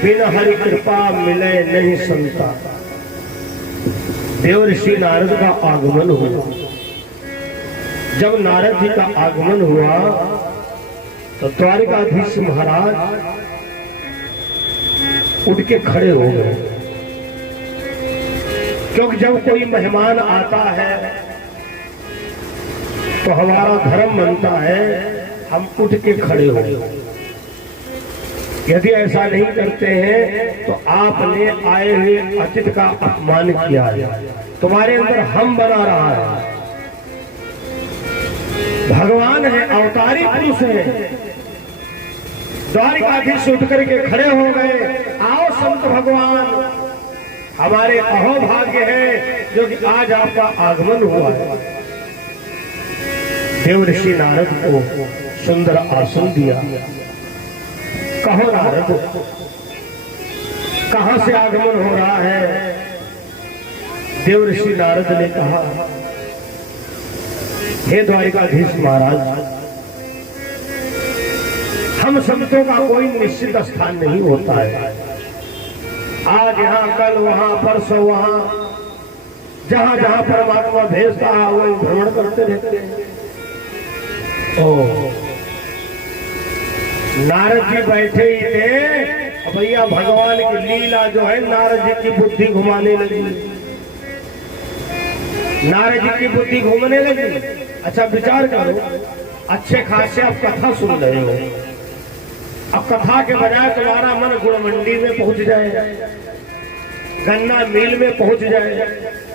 बिना हरि कृपा मिले नहीं संता। देवर्षि नारद का आगमन हुआ। जब नारद जी का आगमन हुआ तो द्वारिकाधीश महाराज उठ के खड़े हो गए, क्योंकि जब कोई मेहमान आता है तो हमारा धर्म बनता है हम उठ के खड़े हो गए। यदि ऐसा नहीं करते हैं तो आपने आए हुए अतिथि का अपमान किया है, तुम्हारे अंदर हम बना रहा है। भगवान है, अवतारी पुरुष है। द्वारिकाधीश उठ करके खड़े हो गए, आओ संत भगवान, हमारे अहोभाग्य है जो कि आज आपका आगमन हुआ है। देवर्षि नारद को सुंदर आसन दिया। कहो नारद, कहां से आगमन हो रहा है? देवर्षि नारद ने कहा, हे द्वारिकाधीश महाराज, हम संतों का कोई निश्चित स्थान नहीं होता है। आज यहाँ, कल वहां, परसों वहां, जहां जहां परमात्मा भेजता है वही भ्रमण करते रहते हैं। ओ नारद जी बैठे ही थे, भैया भगवान की लीला जो है नारद जी की बुद्धि घुमाने लगी। नारद जी की बुद्धि घूमने लगी। अच्छा विचार करो, अच्छे खासे आप कथा सुन रहे हो, अब कथा के बजाय तुम्हारा मन गुड़ मंडी में पहुंच जाए, गन्ना मिल में पहुंच जाए,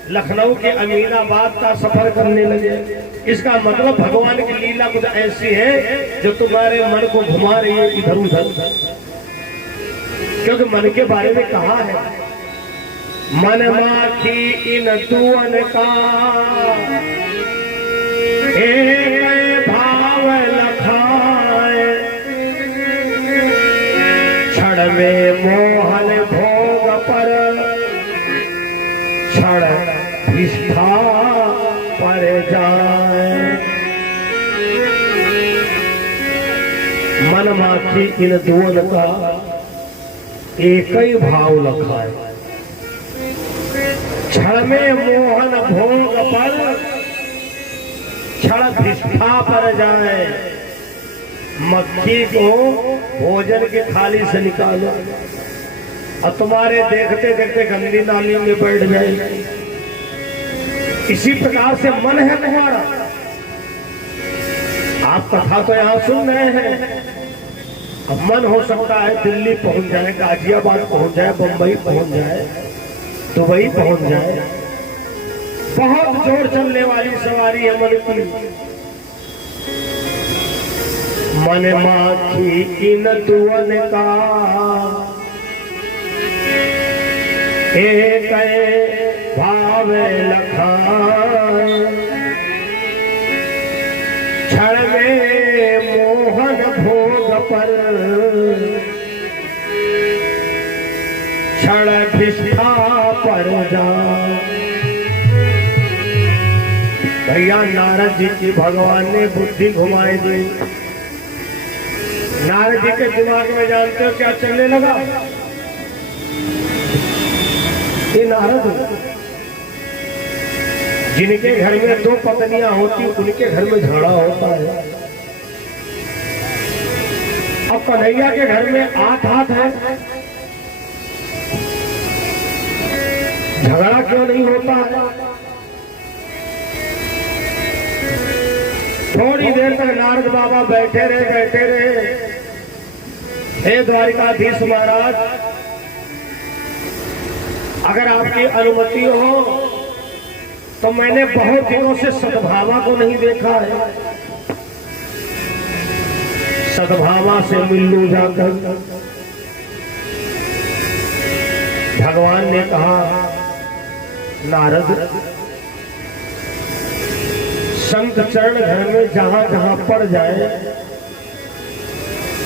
लखनऊ के अमीनाबाद का सफर करने लगे। इसका मतलब भगवान की लीला कुछ ऐसी है जो तुम्हारे मन को घुमा रही है इधर उधर। क्योंकि मन के बारे में कहा है, मन माखी इन तुअन का एक भाव लखाए, क्षण में मोहन भोग पर क्षण विष्ठा पर जाए। मन माखी इन दुअन का एक ही भाव लखाए, क्षण में मोहन भोग पर क्षण विष्ठा पर जाए। मक्खी को भोजन की थाली से निकालो और तुम्हारे देखते देखते गंदी नालियों में बैठ जाए। इसी प्रकार से मन है तुम्हारा। आप कथा तो यहाँ सुन रहे हैं, अब मन हो सकता है दिल्ली पहुंच जाए, गाजियाबाद पहुंच जाए, बंबई पहुंच जाए, दुबई पहुंच जाए। बहुत जोर चलने वाली सवारी है मन की। मन माखी इन तुअन का एक भाव लखाए, क्षण में मोहन भोग पर क्षण विष्ठा पर जा। भैया नारद जी की भगवान ने बुद्धि घुमाई दी। नारद जी के दिमाग में जानते हो क्या चलने लगा? ये नारद जिनके घर में 2 पत्नियां होती उनके घर में झगड़ा होता है। अब कन्हैया के घर में 8 हाथ है, झगड़ा क्यों नहीं होता है? थोड़ी देर तक नारद बाबा बैठे रहे। हे द्वारिकाधीश महाराज, अगर आपकी अनुमति हो तो मैंने बहुत दिनों से सद्भावा को नहीं देखा है, सद्भावा से मिल लूं जाकर। भगवान ने कहा, नारद, संत चरण घर में जहां जहां पड़ जाए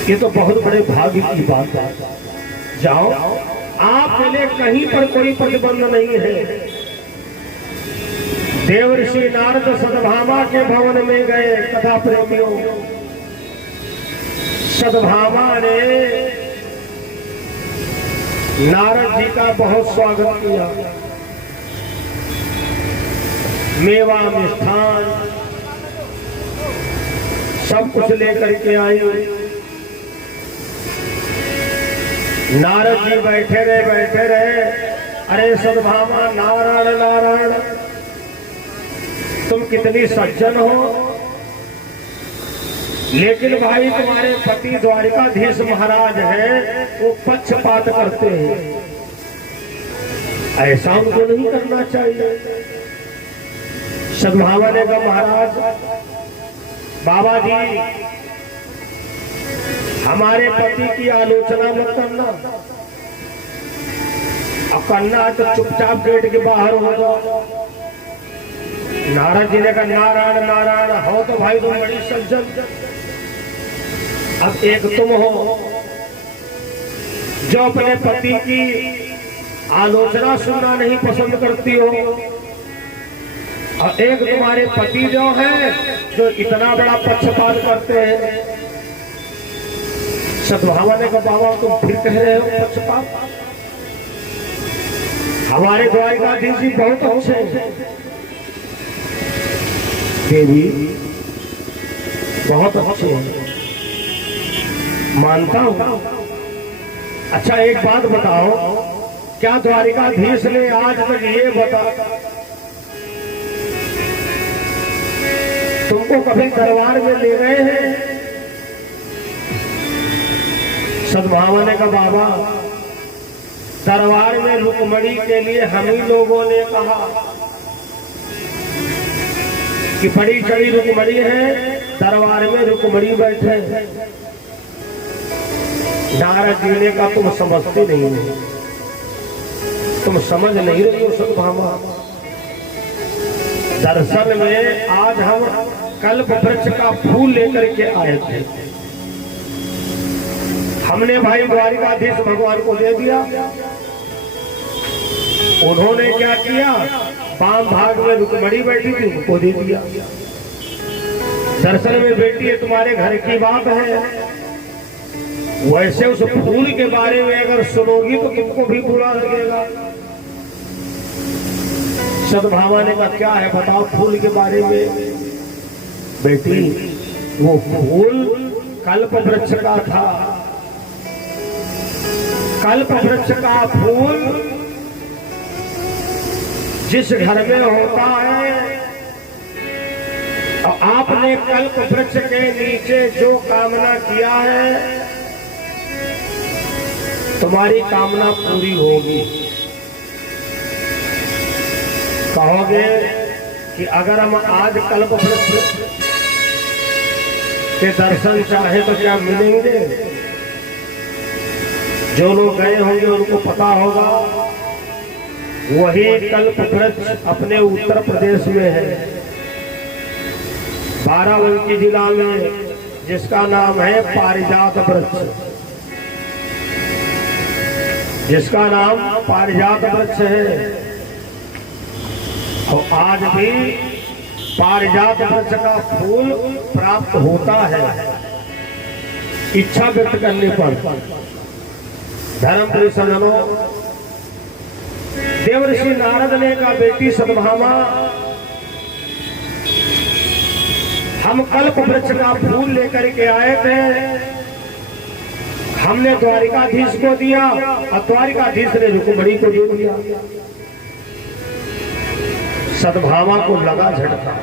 ये तो बहुत बड़े भाग्य की बात है। जाओ, आपके लिए कहीं पर कोई प्रतिबंध नहीं है। देवर्षि नारद सद्भामा के भवन में गए। कथा प्रेमियों, सद्भामा ने नारद जी का बहुत स्वागत किया। मेवा मिष्ठान सब कुछ लेकर के आई। नारद जी बैठे रहे। अरे सद्भामा, नारायण नारायण, तुम कितनी सज्जन हो, लेकिन भाई तुम्हारे पति द्वारिकाधीश महाराज हैं, वो पक्षपात करते हैं, ऐसा उनको नहीं करना चाहिए। सद्भामा ने कहा, महाराज, बाबा जी, हमारे पति की आलोचना मत करना। अब करना है तो चुपचाप गेट के बाहर हो जाओ। नारद जी ने कहा, नारायण नारायण, हो तो भाई तुम बड़ी सज्जन। अब एक तुम हो जो अपने पति की आलोचना सुनना नहीं पसंद करती हो, और एक तुम्हारे पति जो है जो इतना बड़ा पक्षपात करते हैं। सद्भामा ने कहा, बाबा तुम फिर कह रहे हो पक्षपात? हमारे द्वारिकाधीश जी बहुत अच्छे हैं, देवी बहुत अच्छे हैं, मानता हूं। अच्छा एक बात बताओ, क्या द्वारिकाधीश ने आज तक ये बता तुमको कभी दरबार में ले गए हैं? सद्भामा ने कहा, बाबा, दरबार में रुक्मणी के लिए हम ही लोगों ने कहा कि बड़ी चढ़ी रुक्मणी है, दरबार में रुक्मणी बैठे। नारद जी ने कहा, तुम समझते नहीं हो, तुम समझ नहीं रही हो सद्भामा। दरअसल में आज हम कल्प वृक्ष का फूल लेकर के आए थे, हमने भाई द्वारिकाधीश भगवान को दे दिया। उन्होंने क्या किया, वाम भाग में रुक्मणी बैठी थी, उनको दे दिया। दरअसल में बेटी तुम्हारे घर की बात है, वैसे उस फूल के बारे में अगर सुनोगी तो तुमको भी बुरा लगेगा। सद्भामा ने कहा, क्या है बताओ फूल के बारे में? बेटी, वो फूल कल्प वृक्ष का था। कल्प वृक्ष का फूल जिस घर में होता है, और आपने कल्प वृक्ष के नीचे जो कामना किया है, तुम्हारी कामना पूरी होगी। कहोगे कि अगर हम आज कल्प वृक्ष के दर्शन चाहे तो क्या मिलेंगे? जो लोग गए होंगे उनको पता होगा, वही कल्प वृक्ष अपने उत्तर प्रदेश में है, बाराबंकी जिला में, जिसका नाम है पारिजात वृक्ष, जिसका नाम पारिजात वृक्ष है। और आज भी पारिजात वृक्ष का फूल प्राप्त होता है इच्छा व्यक्त करने पर। धर्मप्रिय सज्जनों, देवर्षि नारद ने कहा, बेटी सद्भामा, हम कल्प वृक्ष का फूल लेकर के आए थे, हमने द्वारिकाधीश को दिया और द्वारिकाधीश ने रुक्मिणी को दे दिया। सद्भामा को लगा झटका,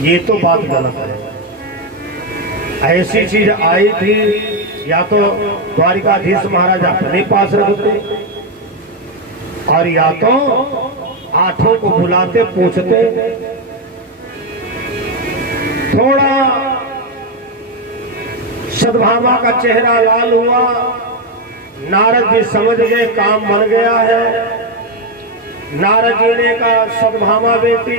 ये तो बात गलत है। ऐसी चीज आई थी या तो द्वारिकाधीश महाराज अपने पास रखते और या तो आठों को बुलाते पूछते। थोड़ा सद्भामा का चेहरा लाल हुआ, नारद जी समझ गए काम बन गया है। नारद जी ने कहा सद्भामा बेटी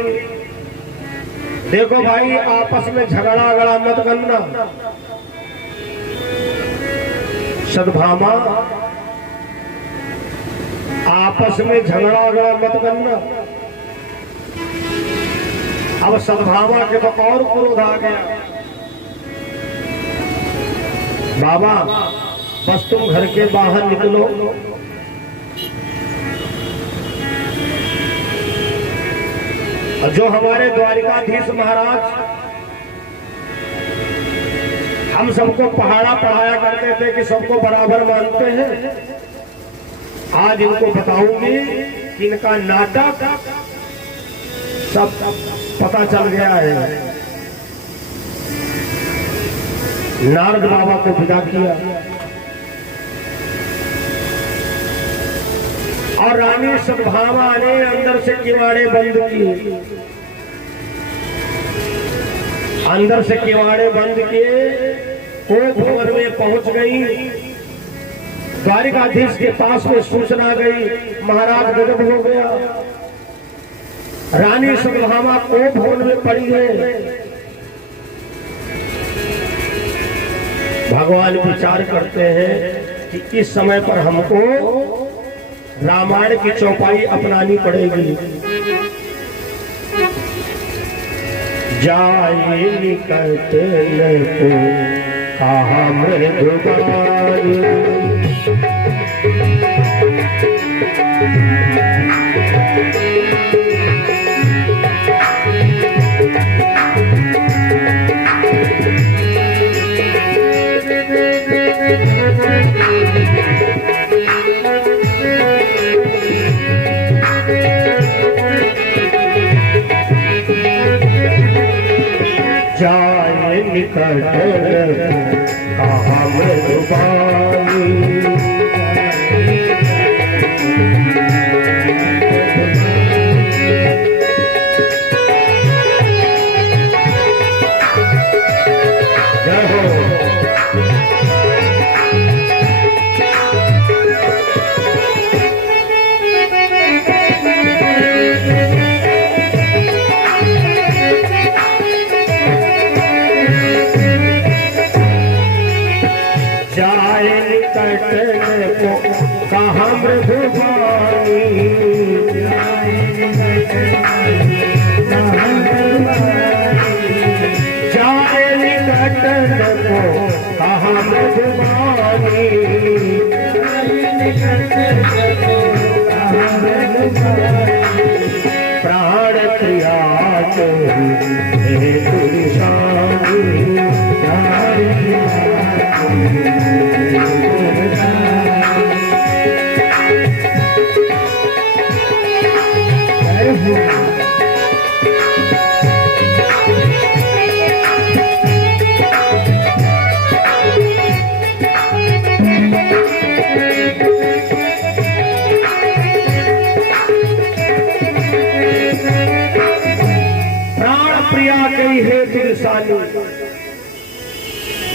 देखो भाई, आपस में झगड़ा गड़ा मत करना। सद्भामा आपस में झगड़ा गड़ा मत करना। अब सद्भामा के तो और क्रोध आ गया। बाबा बस तुम घर के बाहर निकलो, और जो हमारे द्वारिकाधीश महाराज हम सबको पहाड़ा पढ़ाया करते थे कि सबको बराबर मानते हैं, आज इनको बताऊंगी कि इनका नाटक सब पता चल गया है। नारद बाबा को विदा किया और रानी सद्भामा ने अंदर से किवाड़े बंद किए। अंदर से किवाड़े बंद किए, वो भवन में पहुंच गई। द्वारिकाधीश के पास में सूचना गई, महाराज गजब हो गया, रानी सद्भामा को भवन में पड़ी है। भगवान विचार करते हैं कि इस समय पर हमको रामायण की चौपाई अपनानी पड़ेगी। जाए निकट को कहा मृदुबाई, जाए निकट कहा मृदुबाई, कहा मृदुबाई, जाए निकट को कहा मृदुबाई, प्राण प्रिया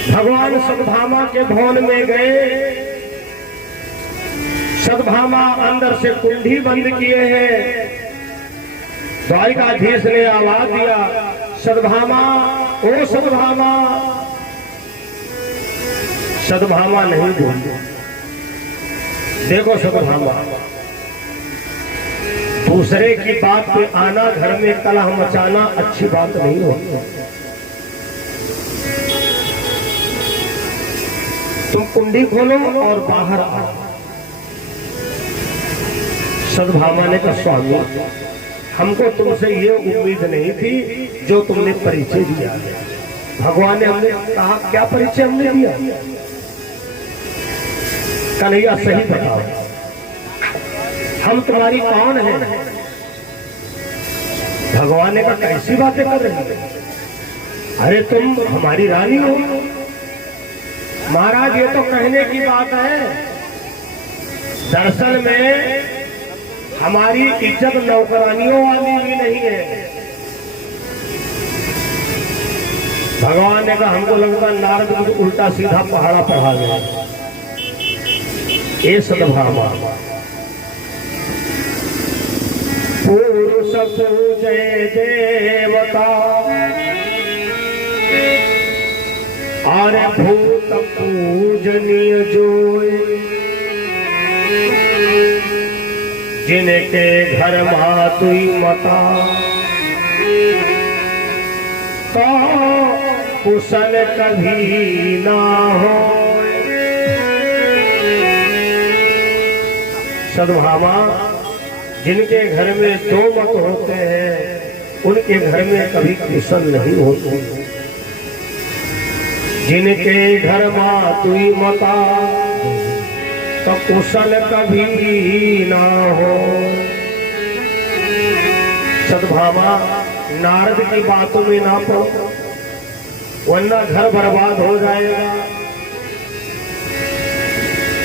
भगवान सद्भामा के भवन में गए। सद्भामा अंदर से कुंडी बंद किए हैं। द्वारिकाधीश ने आवाज दिया, सद्भामा, ओ सद्भामा। सद्भामा नहीं बोली। देखो सद्भामा, दूसरे की बात पे आना, घर में कलह मचाना अच्छी बात नहीं होती। तुम कुंडी खोलो और बाहर आओ। सद्भामा ने कहा, स्वामी, हमको तुमसे ये उम्मीद नहीं थी, जो तुमने परिचय दिया। भगवान ने हमने कहा क्या परिचय हमने दिया? कन्हैया सही बताओ, हम तुम्हारी कौन है? भगवान ने कहा कैसी बातें कर रही है? अरे तुम हमारी रानी हो। महाराज ये तो कहने की बात है, दरअसल में हमारी इज्जत नौकरानियों वाली भी नहीं है। भगवान ने कहा हमको लगता नारद को उल्टा सीधा पहाड़ा पढ़ा गया। ये सद्भामा पुरुष पूजय देवता और भूत पूजनीय जोय, जिनके घर मातुई मता तो कुशल कभी ना हो। सद्भामा जिनके घर में दो मत होते हैं उनके घर में कभी कुशल नहीं होते। जिनके घर मातुई मता तो कुशल कभी ना हो। सद्भामा नारद की बातों में ना पड़ो वरना घर बर्बाद हो जाएगा।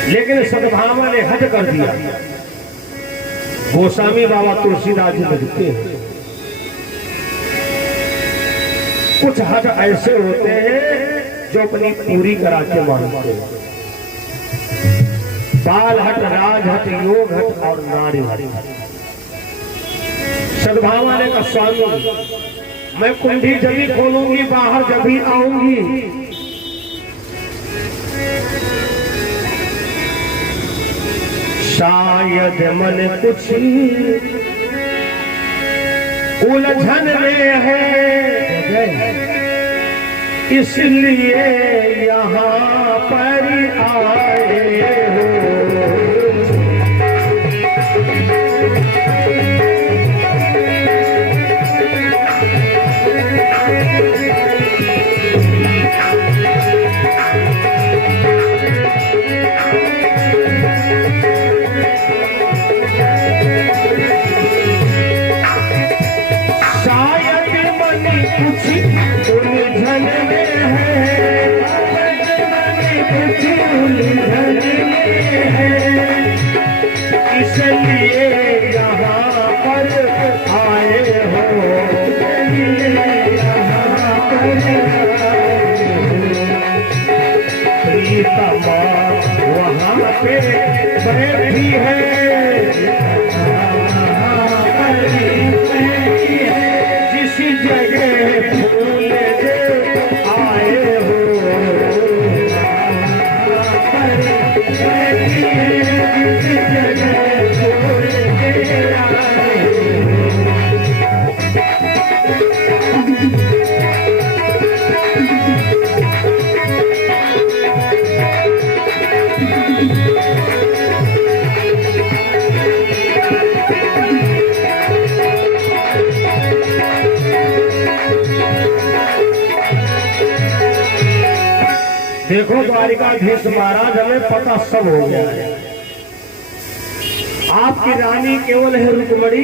लेकिन सद्भामा ने हद कर दिया। गोस्वामी बाबा तुलसीदास जी लिखते हैं कुछ हद ऐसे होते हैं जो अपनी पूरी करा के मानते हैं। बाल हट, राज हट, योग हट और नारी हट। सद्भामा ने कहा स्वामी मैं कुंडी जब भी खोलूंगी, बाहर जब भी आऊंगी, शायद मन कुछ उलझन में है, इसलिए यहाँ पर आए हो। इसलिए यहाँ पर आए हो, प्रीतमा वहाँ पे बैठी है, जिस जगह फूल दे आए हो देखो द्वारिकाधीश महाराज हमें पता सब हो गया है। आपकी रानी केवल है रुक्मणी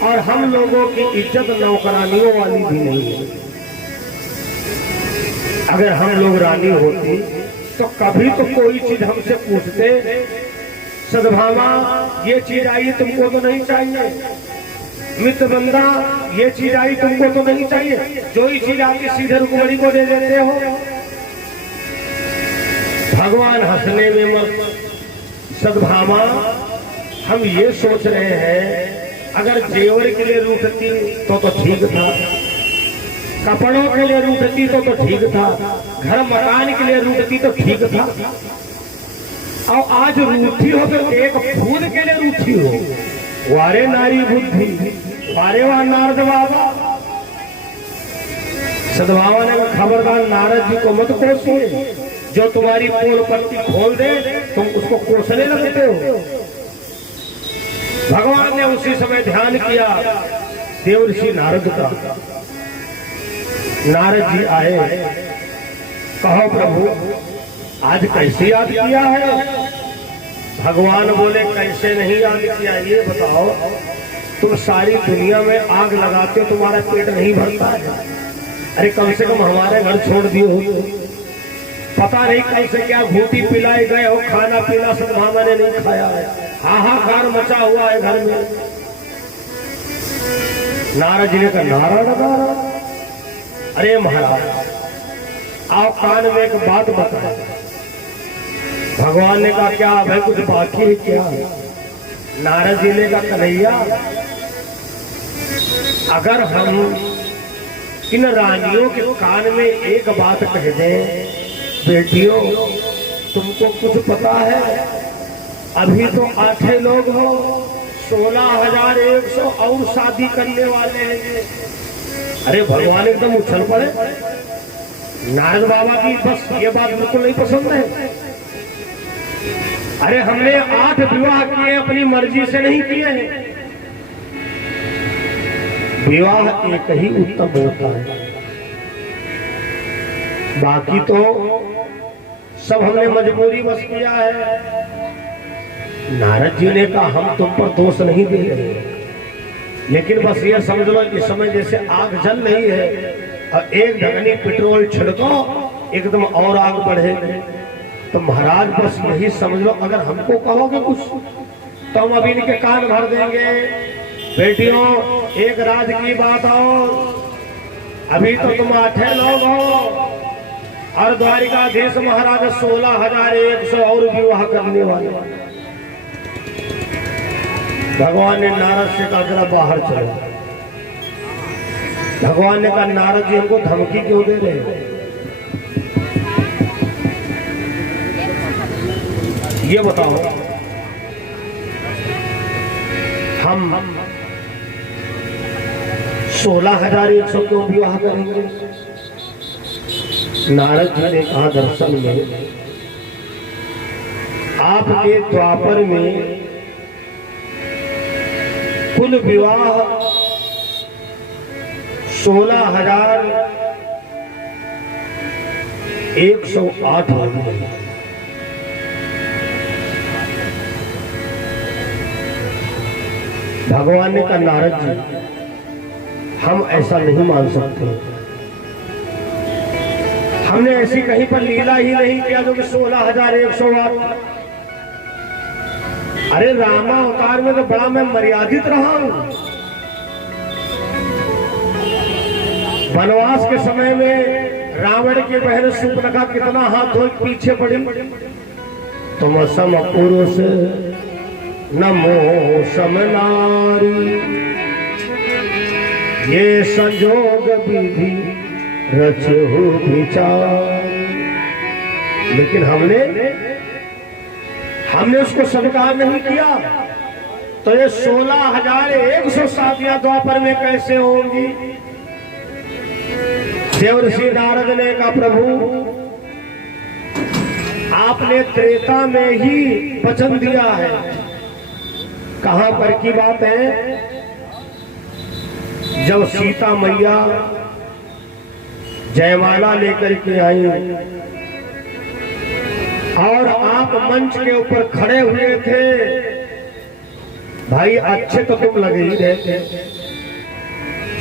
और हम लोगों की इज्जत नौकरानियों वाली भी नहीं है। अगर हम लोग रानी होती तो कभी तो कोई चीज हमसे पूछते, सद्भामा ये चीज आई तुमको तो नहीं चाहिए, मित्र बंदा ये चीज आई तुमको तो नहीं चाहिए, जो ही चीज आती सीधे रुक्मणी को दे देते हो। भगवान हंसने में मत। सद्भामा हम ये सोच रहे हैं अगर जेवर के लिए रूठती तो ठीक था, कपड़ों के लिए रूठती तो ठीक था, घर मकान के लिए रूठती तो ठीक था, और आज रूठी हो तो एक फूल के लिए रूठी हो। वारे नारी बुद्धि, वारे वाह नारद बाबा। सद्भामा ने खबरदार नारद जी को मत कोसिए, जो तुम्हारी पोल पत्ती खोल दे तुम उसको कोसने लगते हो। भगवान ने उसी समय ध्यान किया देवर्षि नारद का। नारद जी आए, कहो प्रभु आज कैसे याद किया है? भगवान बोले कैसे नहीं याद किया, ये बताओ तुम सारी दुनिया में आग लगाते हो, तुम्हारा पेट नहीं भरता है? अरे कम से कम हमारे घर छोड़ दिए हो, पता नहीं कल से क्या भूति पिलाए गए हो, खाना पीना सब हमने नहीं खाया है, हाहाकार मचा हुआ है घर में। नारद जी ने कहा नारायण, अरे महाराज आप कान में एक बात बताए। भगवान ने कहा क्या भाई कुछ बाकी है क्या? नारद जी ने कहा कन्हैया अगर हम इन रानियों के कान में एक बात कह दें, बेटियों तुमको कुछ पता है अभी तो 8 लोग हो, 16,100 और शादी करने वाले हैं। अरे भगवान एकदम उछल पड़े। नारद बाबा की बस ये बात बिल्कुल नहीं पसंद है। अरे हमने 8 विवाह किए, अपनी मर्जी से नहीं किए हैं। विवाह एक ही उत्तम होता है, बाकी तो सब हमने मजबूरी बस किया है। नारद जी ने कहा हम तुम पर दोष नहीं दे रहे, लेकिन बस ये समझ लो इस समय जैसे आग जल रही है और एक ढकनी पेट्रोल छिड़को एकदम और आग बढ़े, तो महाराज बस यही समझ लो अगर हमको कहोगे कुछ तो हम अभी इनके कान भर देंगे। बेटियों एक राज की बात हो, अभी तो तुम 8 लोग हो और द्वारिकाधीश महाराज 16,100 और विवाह करने वाले। भगवान ने नारद से कहा जरा बाहर चलो। भगवान ने कहा नारद जी हमको धमकी क्यों दे रहे हो? ये बताओ हम 16,100 क्यों विवाह करेंगे? नारद जी ने कहा दर्शन में आपके द्वापर में कुल विवाह 16,108 हुए। भगवान ने कहा नारद जी हम ऐसा नहीं मान सकते, हमने ऐसी कहीं पर लीला ही नहीं किया जो कि 16,108। अरे रामा अवतार में तो बड़ा मैं मर्यादित रहा हूं। वनवास के समय में रावण की बहन शूर्पणखा कितना हाथ धो पीछे पड़ी। तुम सम पुरुष नमो सम नारी, ये संजोग विधि रचहु विचार। लेकिन हमने उसको स्वीकार नहीं किया, तो ये 16,100 शादियां द्वापर में कैसे होंगी? देवर्षि नारद ने कहा प्रभु आपने त्रेता में ही वचन दिया है। कहां पर की बात है? जब सीता मैया जयमाला लेकर के आई और आप मंच के ऊपर खड़े हुए थे, भाई अच्छे तो तुम लगे ही रहते।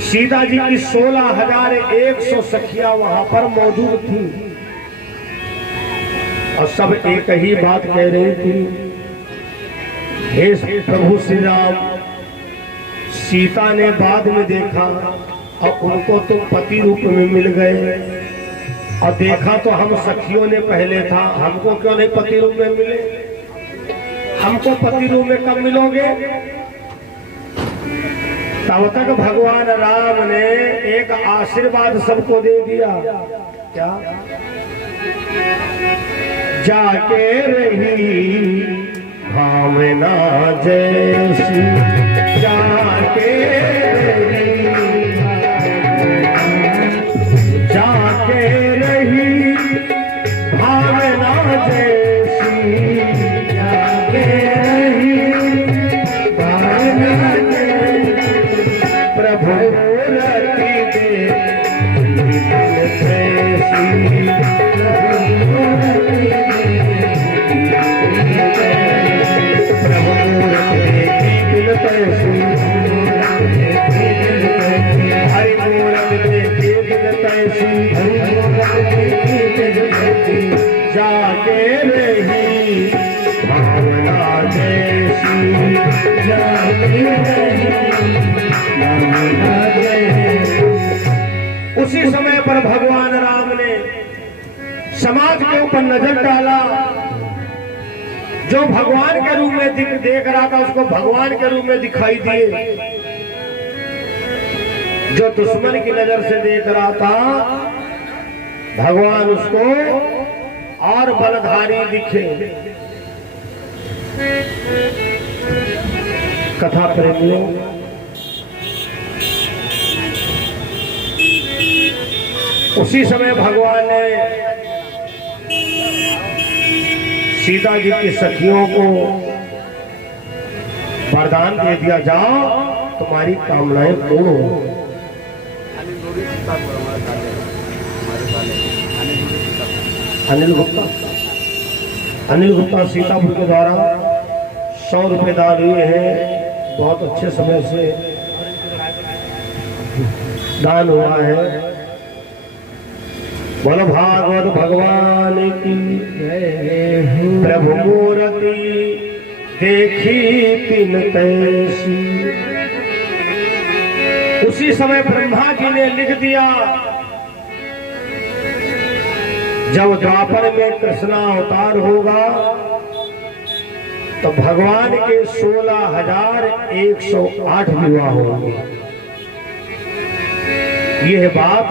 सीता जी की 16,100 सखियां वहां पर मौजूद थी और सब एक ही बात कह रही थी, हे प्रभु श्री राम। सीता ने बाद में देखा और उनको तो पति रूप में मिल गए, और देखा तो हम सखियों ने पहले था, हमको क्यों नहीं पति रूप में मिले? हमको पति रूप में कब मिलोगे? तब तक भगवान राम ने एक आशीर्वाद सबको दे दिया। क्या? जाके रही भावना जैसी, जाके रही भावना जैसी, जाके रही भावना जैसी, प्रभु रति दे जाके रही भावना जैसी, उसी समय पर भगवान राम ने समाज के ऊपर नजर डाला। जो भगवान के रूप में देख रहा था उसको भगवान के रूप में दिखाई दिए, जो दुश्मन की नजर से देख रहा था भगवान उसको और बलधारी दिखे। कथा प्रेमियों, उसी समय भगवान ने सीता जी की सखियों को वरदान दे दिया, जाओ तुम्हारी कामनाएं पूर्ण हो। अनिल गुप्ता सीतापुर के द्वारा 100 रुपए दान हुए हैं। बहुत अच्छे समय से दान हुआ है। बोलो भागवत भगवान की प्रभु मूर्ति देखी तिन तैसी। उसी समय ब्रह्मा जी ने लिख दिया, जब द्वापर में कृष्णा अवतार होगा तो भगवान के 16,108 विवाह होंगे। यह बात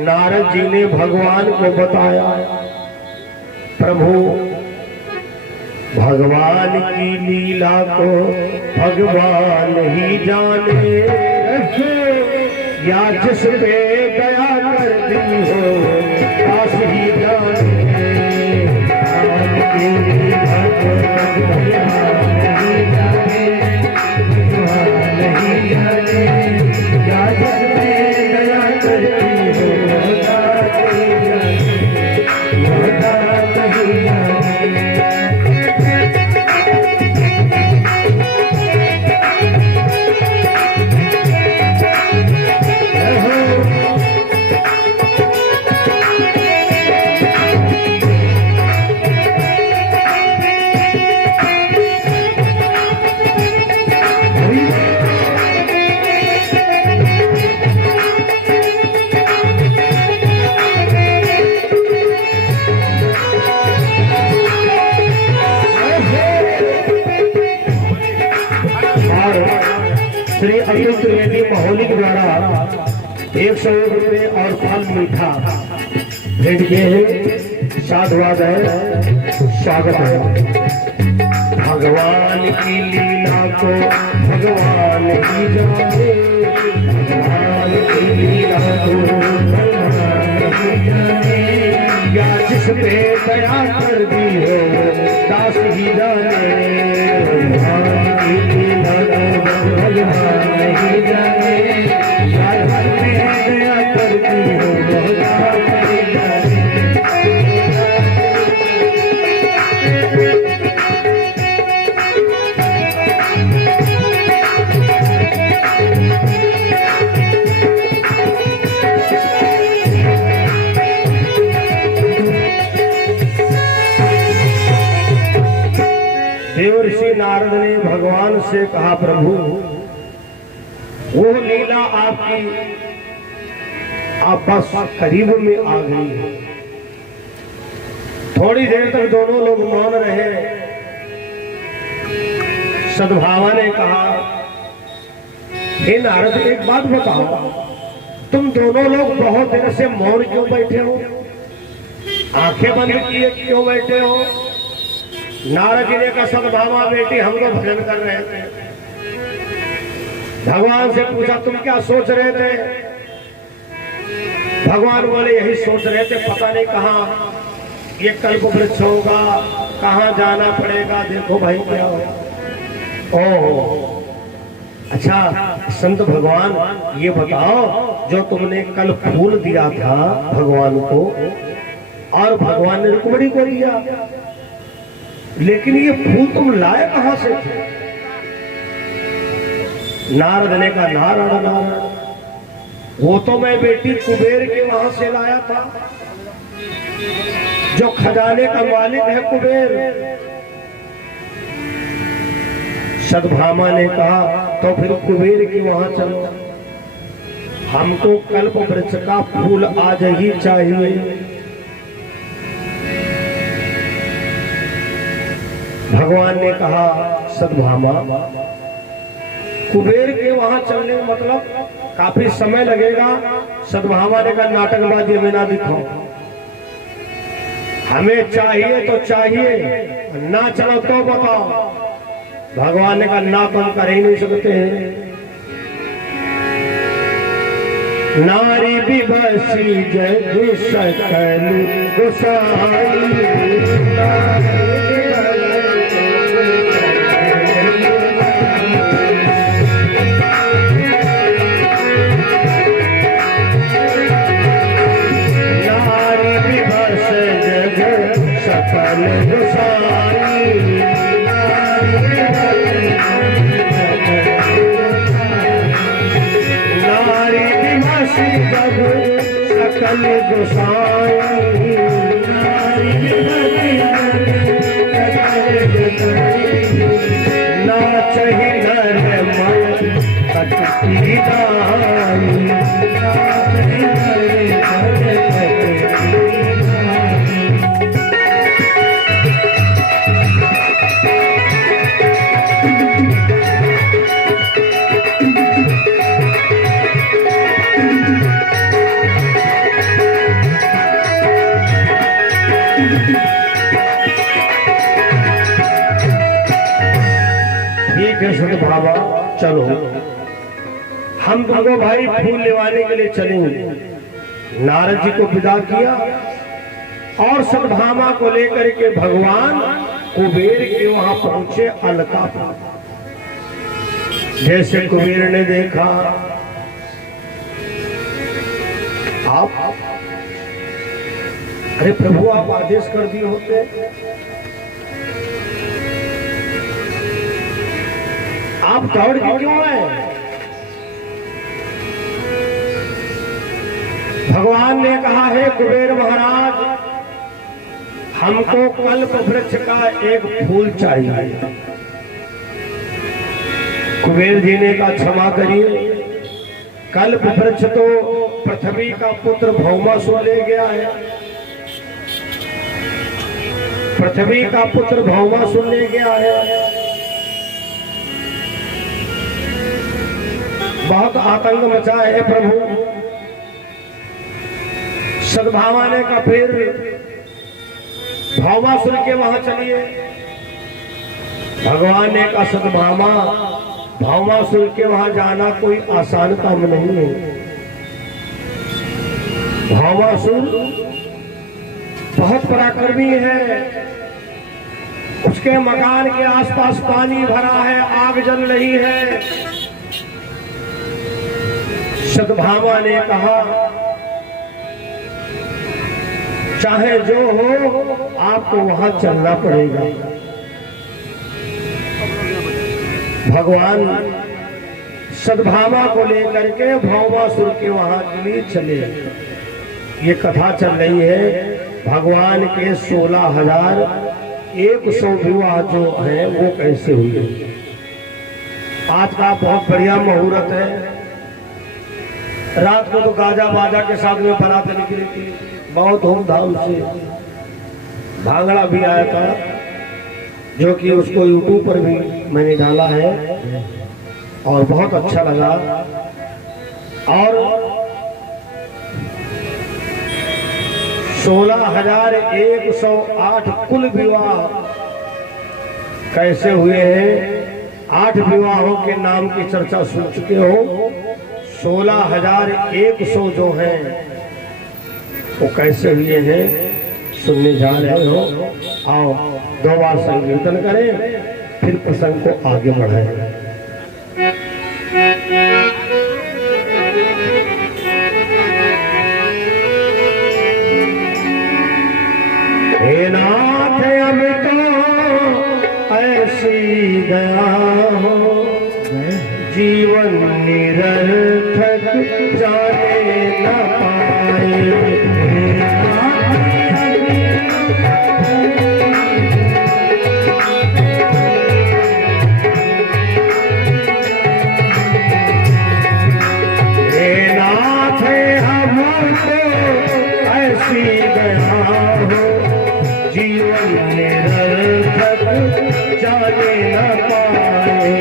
नारद जी ने भगवान को बताया। प्रभु भगवान की लीला को भगवान ही जाने, या जिस पे दया कर दी हो दास ही जाने। श्री अभियुक्त त्रिवेदी महोली के द्वारा 101 रुपये और फल मीठा भेंट किए हैं। साधुवाद है, स्वागत है। भगवान की लीला को भगवान ही जाने, भगवान की लीला को भगवान ही जाने, या जिस पे दया कर दी हो दास ही जाने। भगवान की लीला को भगवान ही जाने, या जिस पे दया कर दी हो दास ही जाने। देवर्षि नारद ने भगवान से कहा, प्रभु वो लीला आपकी आप बस करीब में आ गई है। थोड़ी देर तक दोनों लोग मौन रहे। सद्भावा ने कहा, हे नारद एक बात बताओ, तुम दोनों लोग बहुत देर से मौन क्यों बैठे हो? आंखें बंद किए क्यों बैठे हो? नारद जी ने कहा, सद्भावा बेटी हम लोग भजन कर रहे थे। भगवान से पूछा, तुम क्या सोच रहे थे? भगवान बोले, यही सोच रहे थे, पता नहीं कहाँ ये कल्प वृक्ष होगा, कहाँ जाना पड़ेगा, देखो भाई क्या हो। ओह अच्छा, संत भगवान ये बताओ जो तुमने कल फूल दिया था भगवान को और भगवान ने रुक्मिणी को दिया, लेकिन ये फूल तुम लाए कहां से थे? नारद ने कहा नारायण नारायण, वो तो मैं बेटी कुबेर के वहां से लाया था, जो खजाने का मालिक है कुबेर। सतभामा ने कहा तो फिर कुबेर के वहां चलो, हमको कल्प वृक्ष का फूल आज ही चाहिए। भगवान ने कहा सतभामा, कुबेर के वहां चलने का मतलब काफी समय लगेगा। सतभामा ने कहा नाटकबाजी में ना दिखाओ, हमें चाहिए तो चाहिए, ना चलो तो बताओ। भगवान ने कहा ना तुम कर ही नहीं सकते हैं। नारी विवशी जग सकल गोसाई, नारी विवश जग सकल गोसाई, नारी विवश जग सकल गोसाई, नाचहि नर मन कटती दाई, बाबा चलो हम दोनों भाई फूल लेवाने के लिए चलेंगे। नारद जी को विदा किया और सतभामा को लेकर के भगवान कुबेर के वहां पहुंचे अलकापुर। जैसे कुबेर ने देखा, आप अरे प्रभु आप आदेश कर दिए होते, आप दौड़ क्यों आए? भगवान ने कहा है कुबेर महाराज, हमको कल्प वृक्ष का एक फूल चाहिए। कुबेर जी ने कहा क्षमा करिए, कल्प वृक्ष तो पृथ्वी का पुत्र भौमासुर ले गया है, पृथ्वी का पुत्र भौमासुर ले गया है। बहुत आतंक मचा है प्रभु। सतभामा ने कहा फिर भौमासुर के वहां चलिए। भगवान ने कहा सतभामा, भौमासुर के वहां जाना कोई आसान काम नहीं है। भौमासुर बहुत पराक्रमी है, उसके मकान के आसपास पानी भरा है, आग जल रही है। सतभामा ने कहा चाहे जो हो आपको वहां चलना पड़ेगा। भगवान सतभामा को लेकर के भौमासुर के वहां के लिए चले। ये कथा चल रही है भगवान के 16,100 विवाह जो है वो कैसे हुए। आज का बहुत बढ़िया मुहूर्त है। रात को तो गाजा बाजा के साथ में बारात निकली थी, बहुत धूमधाम से। भांगड़ा भी आया था, जो कि उसको यूट्यूब पर भी मैंने डाला है और बहुत अच्छा लगा। और 16,108 कुल विवाह कैसे हुए हैं। 8 विवाहों के नाम की चर्चा सुन चुके हो। 16,100 जो हैं वो कैसे हुए हैं सुनने जा रहे हो। आओ 2 बार संकीर्तन करें, फिर प्रसंग को आगे बढ़ाएं। को ऐसी गया हो जीवन निरर्थक जाने न पाए।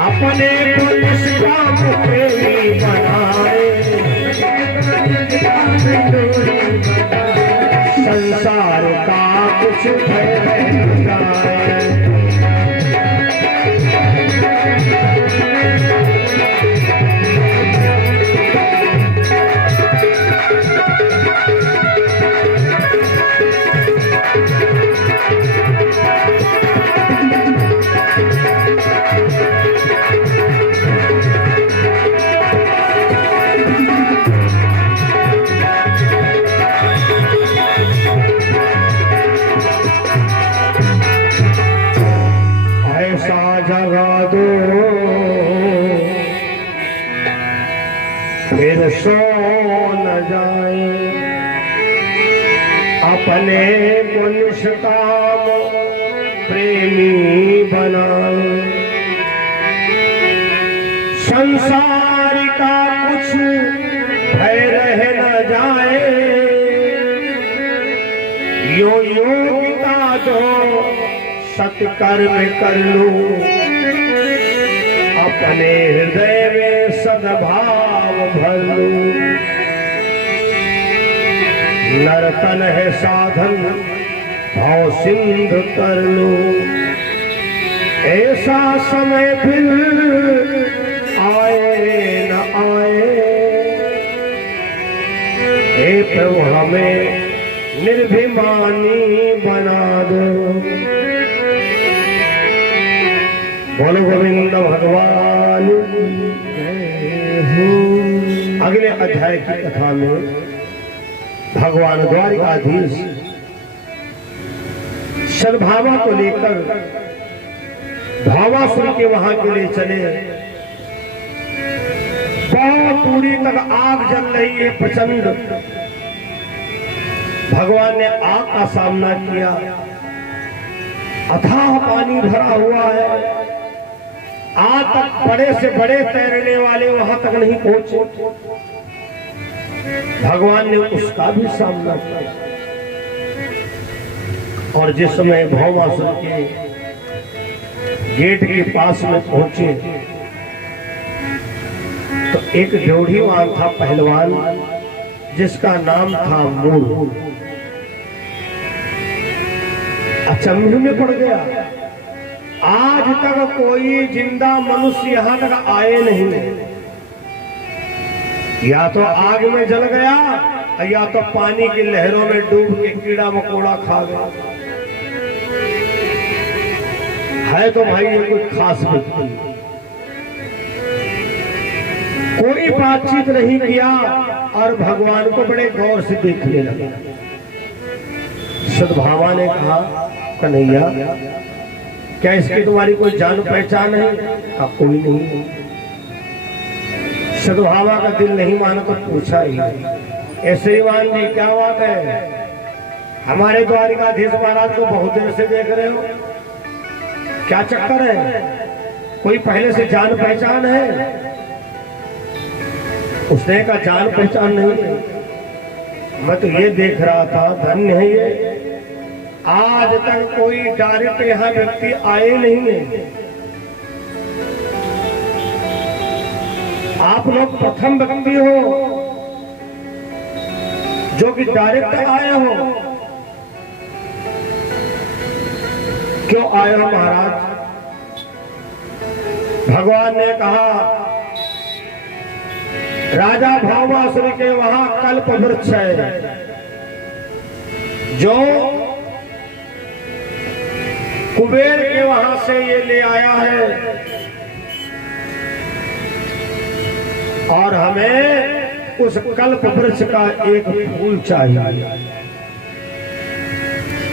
अपने को निष्काम प्रेमी बनाए, संसार का कुछ भय जाए। फिर सो न जाए, अपने को निष्काम प्रेमी बनाए, संसार का कुछ भय रह न जाए। यो योगिता दो सत्कर्म कर लूं, अपने हृदय में सद्भाव भर लूं। नर्तन है साधन भाव सिंधु कर लूं, ऐसा समय फिर आए न आए। हे प्रभु हमें निर्भिमानी बना दो। बोलो गोविंद भगवान। अगले अध्याय की कथा में भगवान द्वारिकाधीश सद्भावा को लेकर भावासुर के वहां के लिए चले। बहुत दूरी तक आग जल रही है प्रचंड। भगवान ने आग का सामना किया, अथाह पानी भरा हुआ है, आज तक बड़े से बड़े तैरने वाले वहां तक नहीं पहुंचे। भगवान ने उसका भी सामना किया। और जिस समय भौमासुर के गेट के पास में पहुंचे तो एक ड्योढ़ीवान था पहलवान, जिसका नाम था मूल। अचंभे में पड़ गया, आज तक कोई जिंदा मनुष्य यहां तक आए नहीं, या तो आग में जल गया या तो पानी की लहरों में डूब के कीड़ा मकोड़ा खा गया। है तो भाई ये कोई खास व्यक्ति, कोई बातचीत नहीं किया और भगवान को बड़े गौर से देखने लगा। सद्भावा ने कहा, कन्हैया क्या इसकी तुम्हारी कोई जान पहचान है? कहा कोई नहीं। सद्भावा का दिल नहीं माना तो पूछा ही, ऐसे ही मान जी क्या बात है, हमारे द्वारिकाधीश महाराज को बहुत देर से देख रहे हो, क्या चक्कर है, कोई पहले से जान पहचान है? उसने कहा जान पहचान नहीं, मैं तो ये देख रहा था, धन्य है ये, आज तक कोई डायरेक्ट यहाँ व्यक्ति आए नहीं है, आप लोग प्रथम व्यक्ति हो जो कि डायरेक्ट आए हो। क्यों आए हो महाराज? भगवान ने कहा, राजा भौमासुर के वहां कल्प वृक्ष है, जो कुबेर के वहां से ये ले आया है, और हमें उस कल्प वृक्ष का एक फूल चाहिए।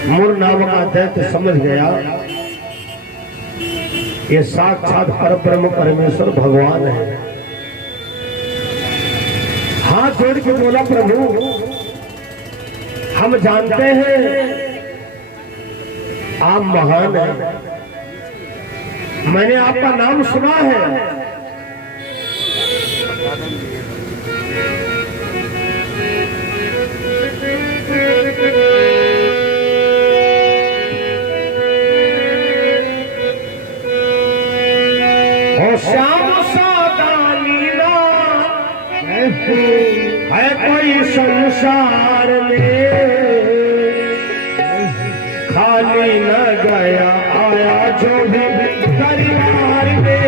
मुर नाम का दैत्य समझ गया ये साक्षात परब्रह्म परमेश्वर भगवान है। हाथ जोड़ के बोला, प्रभु हम जानते हैं आप महान हैं, मैंने आपका नाम सुना है, श्याम सादा नीला है कोई संसार में, खाली न गया आया जो भी परिवार में।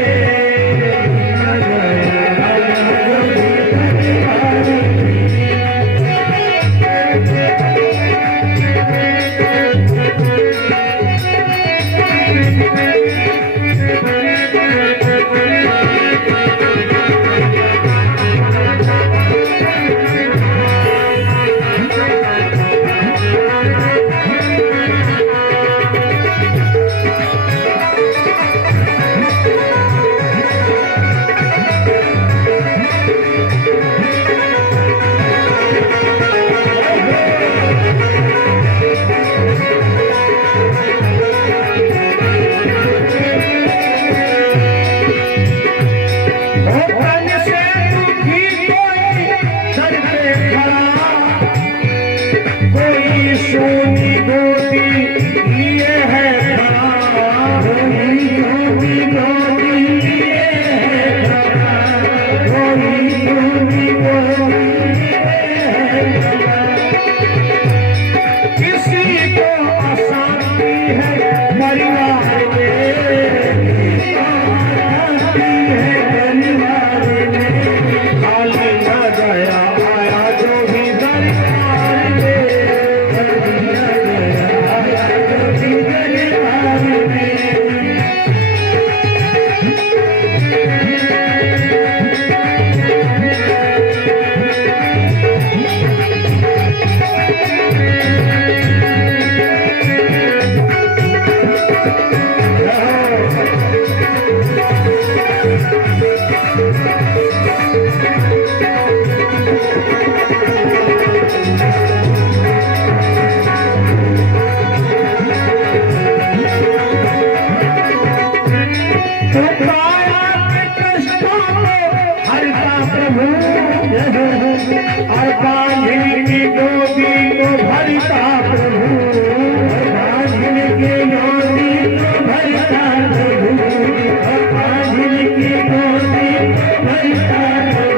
भरता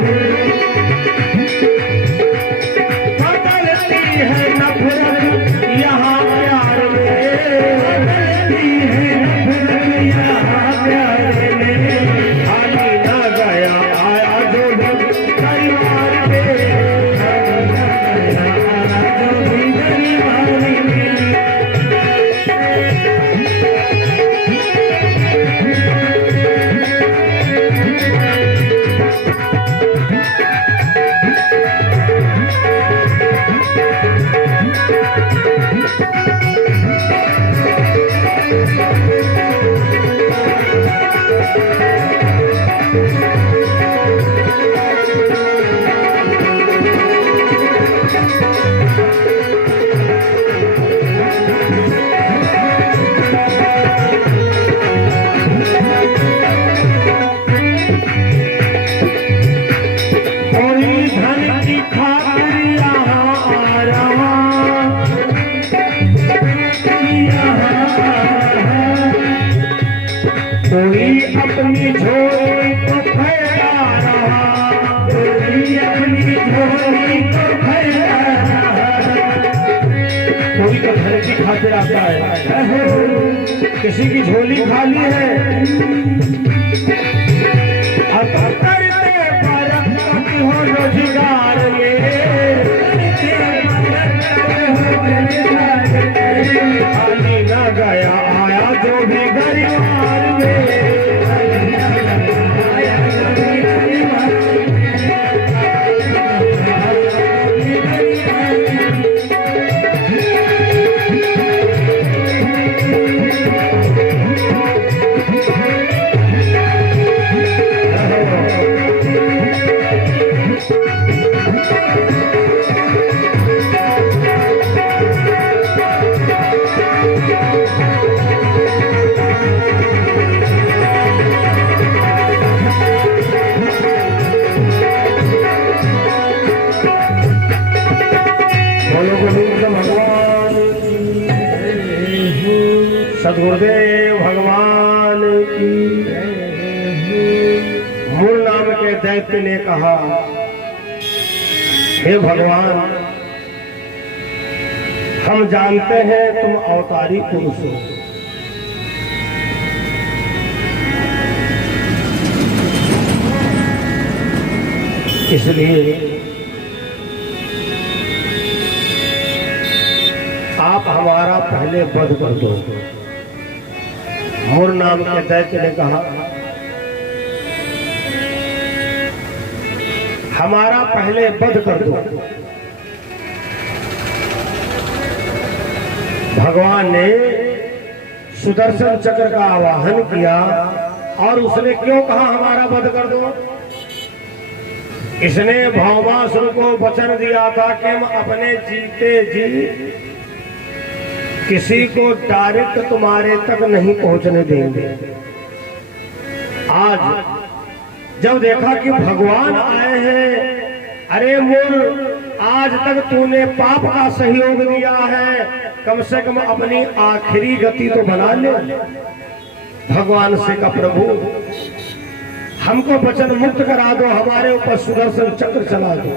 की खातिर आता है। किसी की झोली खाली है अब करते बरकत हो रोजगार में, खाली न गया आया जो भी गरीबार में। सदगुरुदेव भगवान की। मूल नाम के दैत्य ने कहा, हे भगवान, हम जानते हैं तुम अवतारी पुरुष हो, इसलिए आप हमारा पहले वध कर दो। मूर नाम के दैत्य ने कहा, हमारा पहले वध कर दो। भगवान ने सुदर्शन चक्र का आवाहन किया और उसने क्यों कहा हमारा वध कर दो? इसने भौमासुर को वचन दिया था कि हम अपने जीते जी किसी को डायरेक्ट तुम्हारे तक नहीं पहुंचने देंगे। आज जब देखा कि भगवान आए हैं, अरे मूर, आज तक तूने पाप का सहयोग दिया है, कम से कम अपनी आखिरी गति तो बना ले। भगवान से कहा, प्रभु हमको वचन मुक्त करा दो, हमारे ऊपर सुदर्शन चक्र चला दो।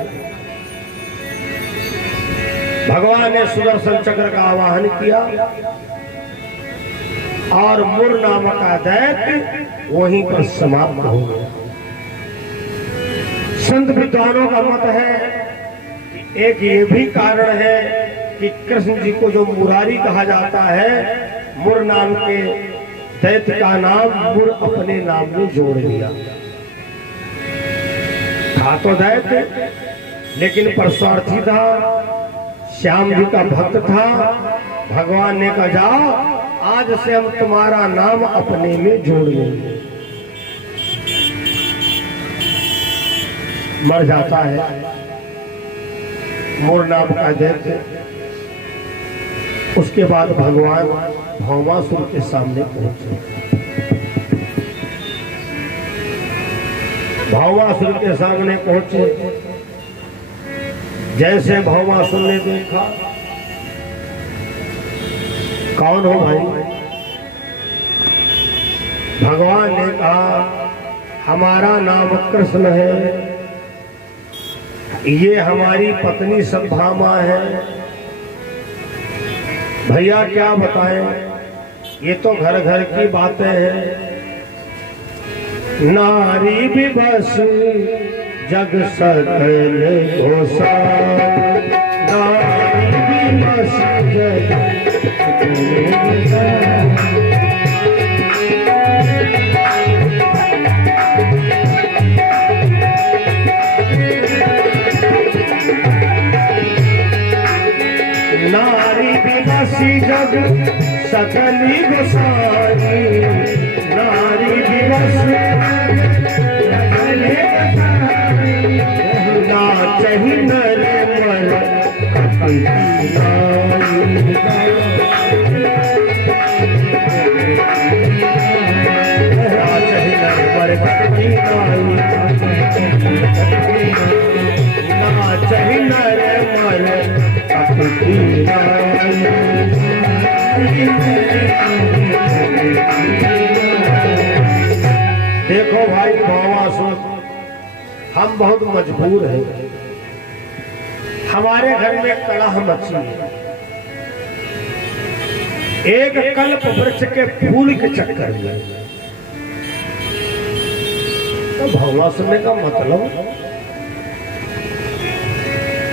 भगवान ने सुदर्शन चक्र का आवाहन किया और मूर नामक का दैत्य वहीं पर समाप्त हो गया। संत विद्वानों का मत है कि एक ये भी कारण है कि कृष्ण जी को जो मुरारी कहा जाता है, मूर नाम के दैत्य का नाम मूर अपने नाम में जोड़ लिया। था तो दैत्य लेकिन परस्वार्थी था, श्याम जी का भक्त था। भगवान ने कहा, जाओ आज से हम तुम्हारा नाम अपने में जोड़ लेंगे। मर जाता है मूर नाम का दैत्य। उसके बाद भगवान भौमासुर के सामने पहुंचे। भौमासुर के सामने पहुंचे, जैसे भौमासुर ने देखा, कौन हो भाई? भगवान ने कहा, हमारा नाम कृष्ण है, ये हमारी पत्नी सद्भामा है। भैया क्या बताएं, ये तो घर घर की बातें हैं। नारी भी बस जग सकल घोषा, नारी भी बस जग नारी भी बस जग सकली गोसाई, नारी भी बस नाचहि नर मन नाचहि नर पर नाचहि नर मन देखो भाई भौमासुर, हम बहुत मजबूर हैं। हमारे घर में कड़ाह मची है, एक कल्प वृक्ष के फूल के चक्कर में। तो भगवान सुनने का मतलब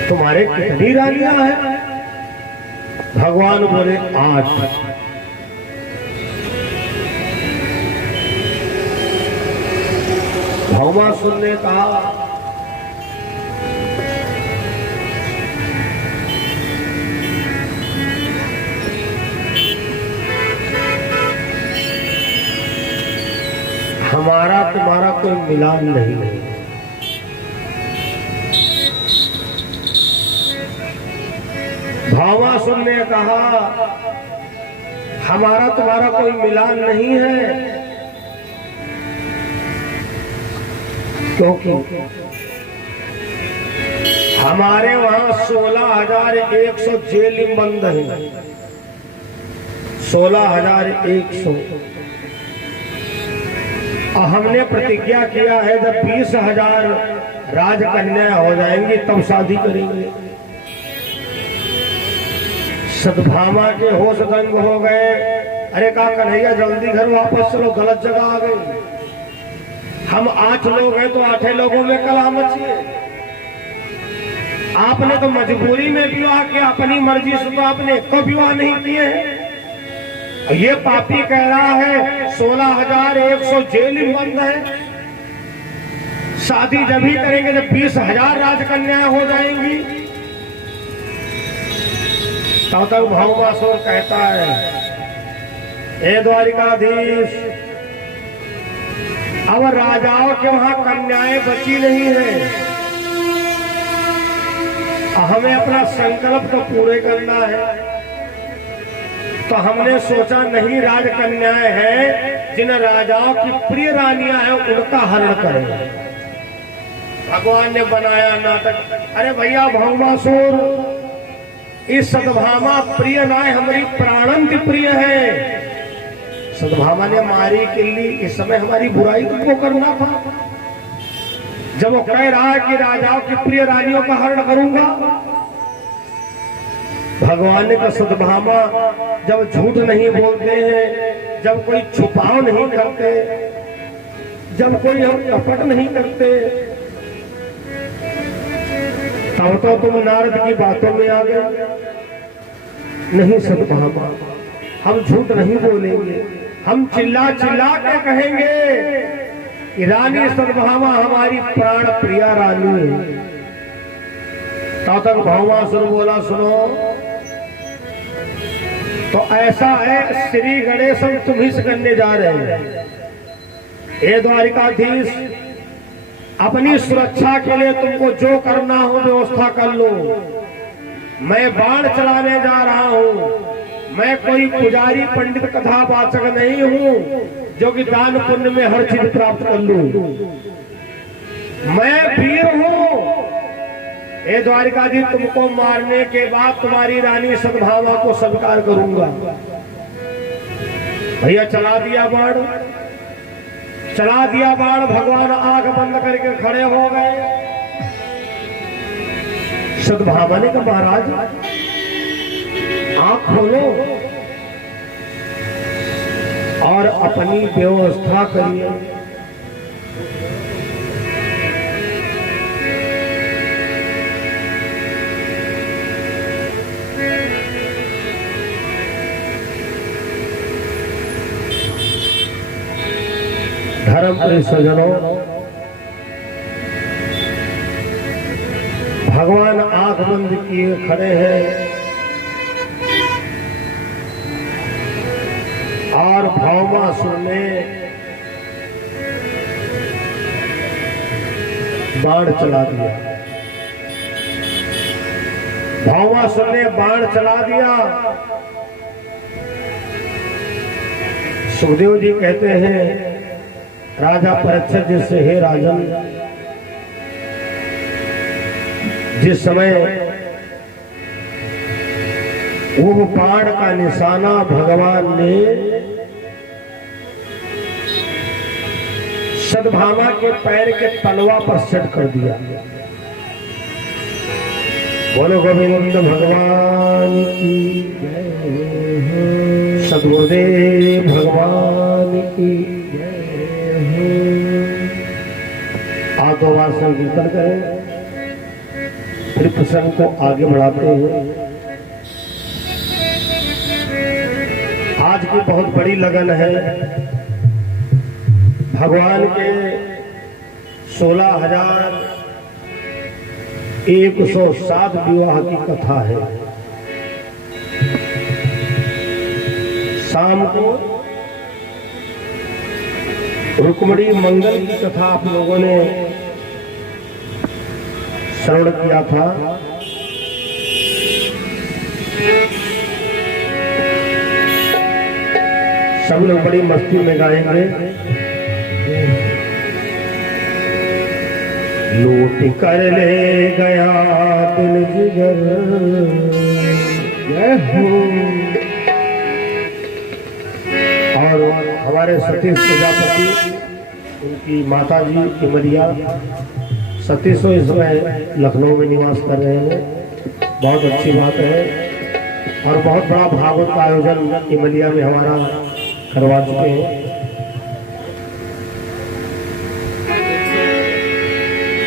तुम्हारे कितनी रानियां हैं? भगवान बोले 8। भगवान सुनने कहा हमारा तुम्हारा कोई मिलान नहीं है। भावासुर ने कहा हमारा तुम्हारा कोई मिलान नहीं है, क्योंकि हमारे वहां 16,100 जेल बंद है। 16,100। और हमने प्रतिज्ञा किया है जब 20,000 राजकन्या हो जाएंगी तब शादी करेंगे। सतभामा के होश दंग हो गए। अरे कहा कन्हैया जल्दी घर वापस चलो, गलत जगह आ गई। हम 8 लोग हैं तो 8 लोगों में कलह मची है। आपने तो मजबूरी में विवाह किया, अपनी मर्जी से तो आपने एक को विवाह नहीं किए हैं। ये पापी कह रहा है 16,100 जेल बंद है, शादी जब ही करेंगे जब 20,000 राजकन्याएं हो जाएंगी। तब तक भौमासुर कहता है हे द्वारिकाधीश, अब राजाओं के वहां कन्याएं बची नहीं है, हमें अपना संकल्प तो पूरे करना है। तो हमने सोचा नहीं राजकन्याएं हैं, जिन राजाओं की प्रिय रानियां हैं उनका हरण करेंगे। भगवान ने बनाया नाटक। अरे भैया भौमासुर, इस सतभामा प्रिय नाय हमारी प्राणंत प्रिय है। सतभामा ने मारी किल्ली, इस समय हमारी बुराई तुमको करना था। जब वो कह रहा है कि राजाओं की प्रिय रानियों का हरण करूंगा, भगवान ने कहा सतभामा जब झूठ नहीं बोलते हैं, जब कोई छुपाव नहीं करते, जब कोई हम कपट नहीं करते, तब तो तुम नारद की बातों में आ गए। नहीं सतभामा, हम झूठ नहीं बोलेंगे, हम चिल्ला चिल्ला के कहेंगे कि रानी सतभामा हमारी प्राण प्रिया रानी है। तब तक भौमासुर बोला सुनो, तो ऐसा है श्री गणेश हम तुम ही से करने जा रहे हैं। हे द्वारिकाधीश, अपनी सुरक्षा के लिए तुमको जो करना हो व्यवस्था कर लो। मैं बाण चलाने जा रहा हूं। मैं कोई पुजारी पंडित कथावाचक नहीं हूं जो कि दान पुण्य में हर चीज प्राप्त कर लूं। मैं वीर हूं। हे द्वारिकाधीश, तुमको मारने के बाद तुम्हारी रानी सतभामा को स्वीकार करूंगा। भैया चला दिया बाण, चला दिया बाण। भगवान आंख बंद करके खड़े हो गए। सतभामा ने कहा महाराज आंख खोलो और अपनी व्यवस्था करिए। धर्म प्रिय सज्जनों, भगवान आंख बंद किए खड़े हैं और भौमासुर ने बाण चला दिया। भौमासुर ने बाण चला दिया। सुखदेव जी कहते हैं राजा परीक्षित जी से, हे राजन, जिस समय वो बाण का निशाना भगवान ने सतभामा के पैर के तलवा पर सेट कर दिया, बोलो गोविंद भगवान की जय हो, सद्गुरुदेव भगवान की जय हो। आप दो बार संकीर्तन करें, फिर प्रसंग को आगे बढ़ाते हैं। आज की बहुत बड़ी लगन है। भगवान के 16,107 विवाह की कथा है। शाम को रुक्मिणी मंगल की कथा आप लोगों ने श्रवण किया था। सब लोग बड़ी मस्ती में गाएंगे। लूट कर ले गया दिल जिगर, जय हो। और हमारे सतीश प्रजापति, उनकी माता जी इमलिया, सतीश इस समय लखनऊ में निवास कर रहे हैं। बहुत अच्छी बात है। और बहुत बड़ा भागवत का आयोजन इमलिया में हमारा करवा चुके हैं।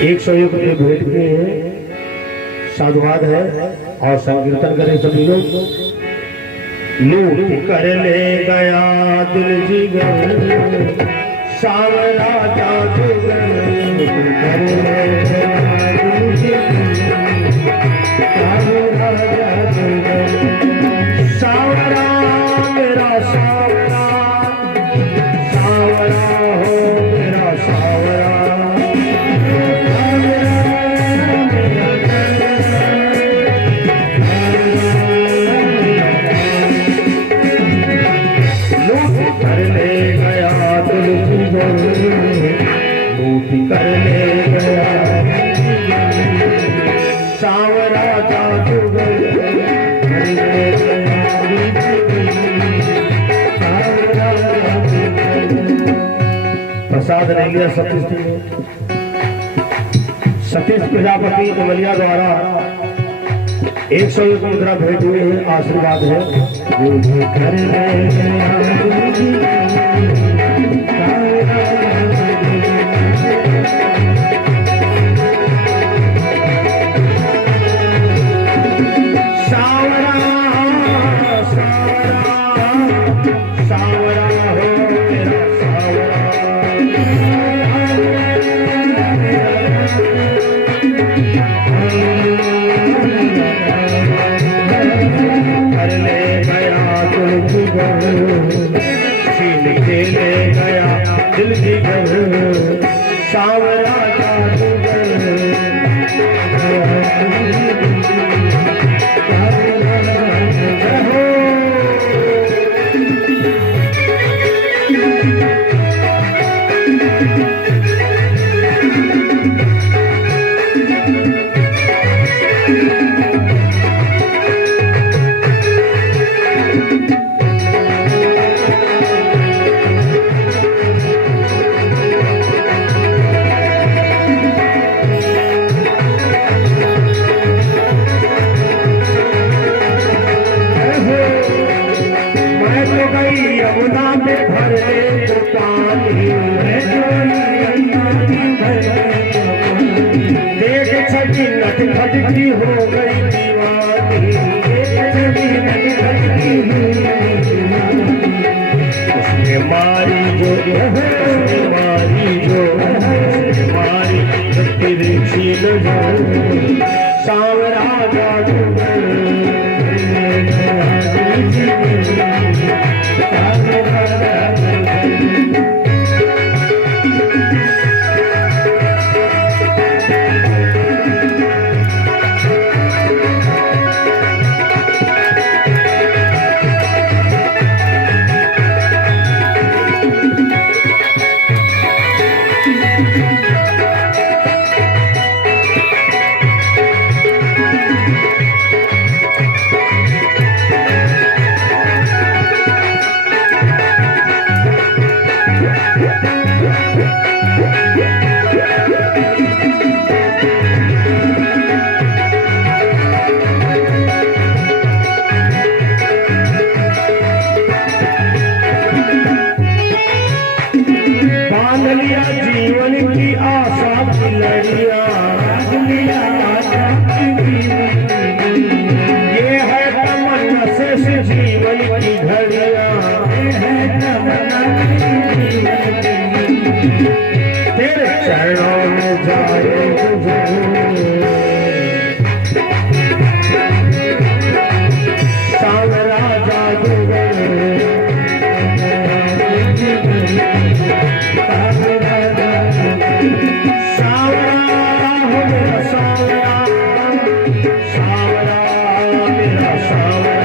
एक सौ एक रुपये भेंट किए हैं, साधुवाद है। और संकीर्तन करें सभी लोग। लूट कर ले गया दिल जिगर, सावरा जादूगर, लूट कर ले गया दिल जिगर, सावरा जादूगर, सावरा मेरा सावरा, सावरा हो मेरा सावरा, लूट कर ले गया सावरा जादूगर, प्रसाद नहीं लिया सतीश प्रजापति इमलिया द्वारा 101 मुद्रा भेंट हुए हैं। आशीर्वाद है। लूट कर ले गया दिल जिगर, सावरा जादूगर, यमुना में भर ले तो पानी, देख छठी नट खटकी हो गई दीवानी, छठी नट खटकी हो गई दीवानी। उसने मारी जो, उसने मारी जो, मारी तेरी छीन जो, सावरा जादूगर, चरणों में जाए सांवरा जादूगर सांवरा हो मेरा सांवरा सांवरा मेरा सांवरा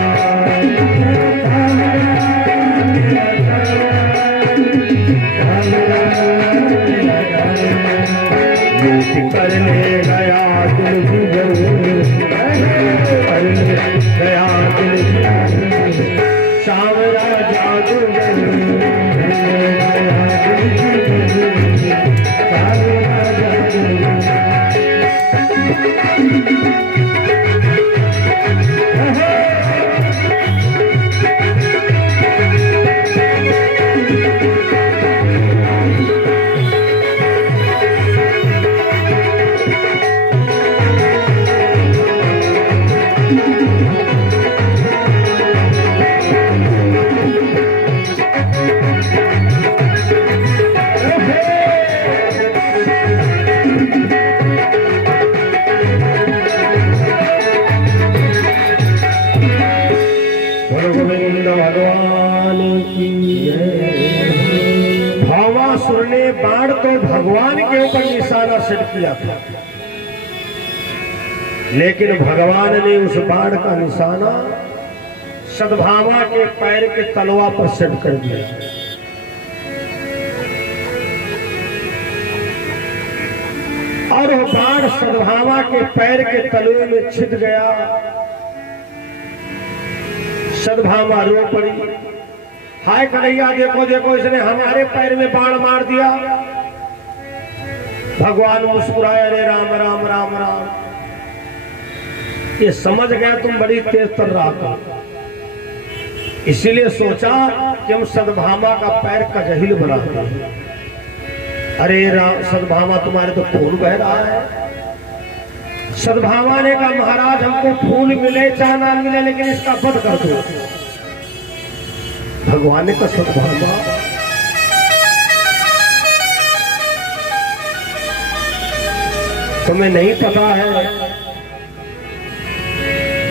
करने गया दिल की करने गया दिल की सांवरा जादूगर भगवान की भावासुर ने बाण तो भगवान के ऊपर निशाना सेट किया था, लेकिन भगवान ने उस बाण का निशाना सद्भामा के पैर के तलवा पर सेट कर दिया। और वह बाण सद्भामा के पैर के तलवे में छिद गया। सद्भामा रो पड़ी, हाय कन्हैया देखो देखो इसने हमारे पैर में बाण मार दिया। भगवान मुस्कुराया, रे राम राम राम राम। ये समझ गया तुम बड़ी तेज तर्रार था, इसीलिए सोचा कि हम सद्भामा का पैर कजहिल बनाते हैं। अरे राम सद्भामा तुम्हारे तो खून बह रहा है। सद्भामा ने कहा महाराज हमको फूल मिले चाहे ना मिले लेकिन इसका वध कर दो। भगवान ने कहा सद्भामा तुम्हें नहीं पता है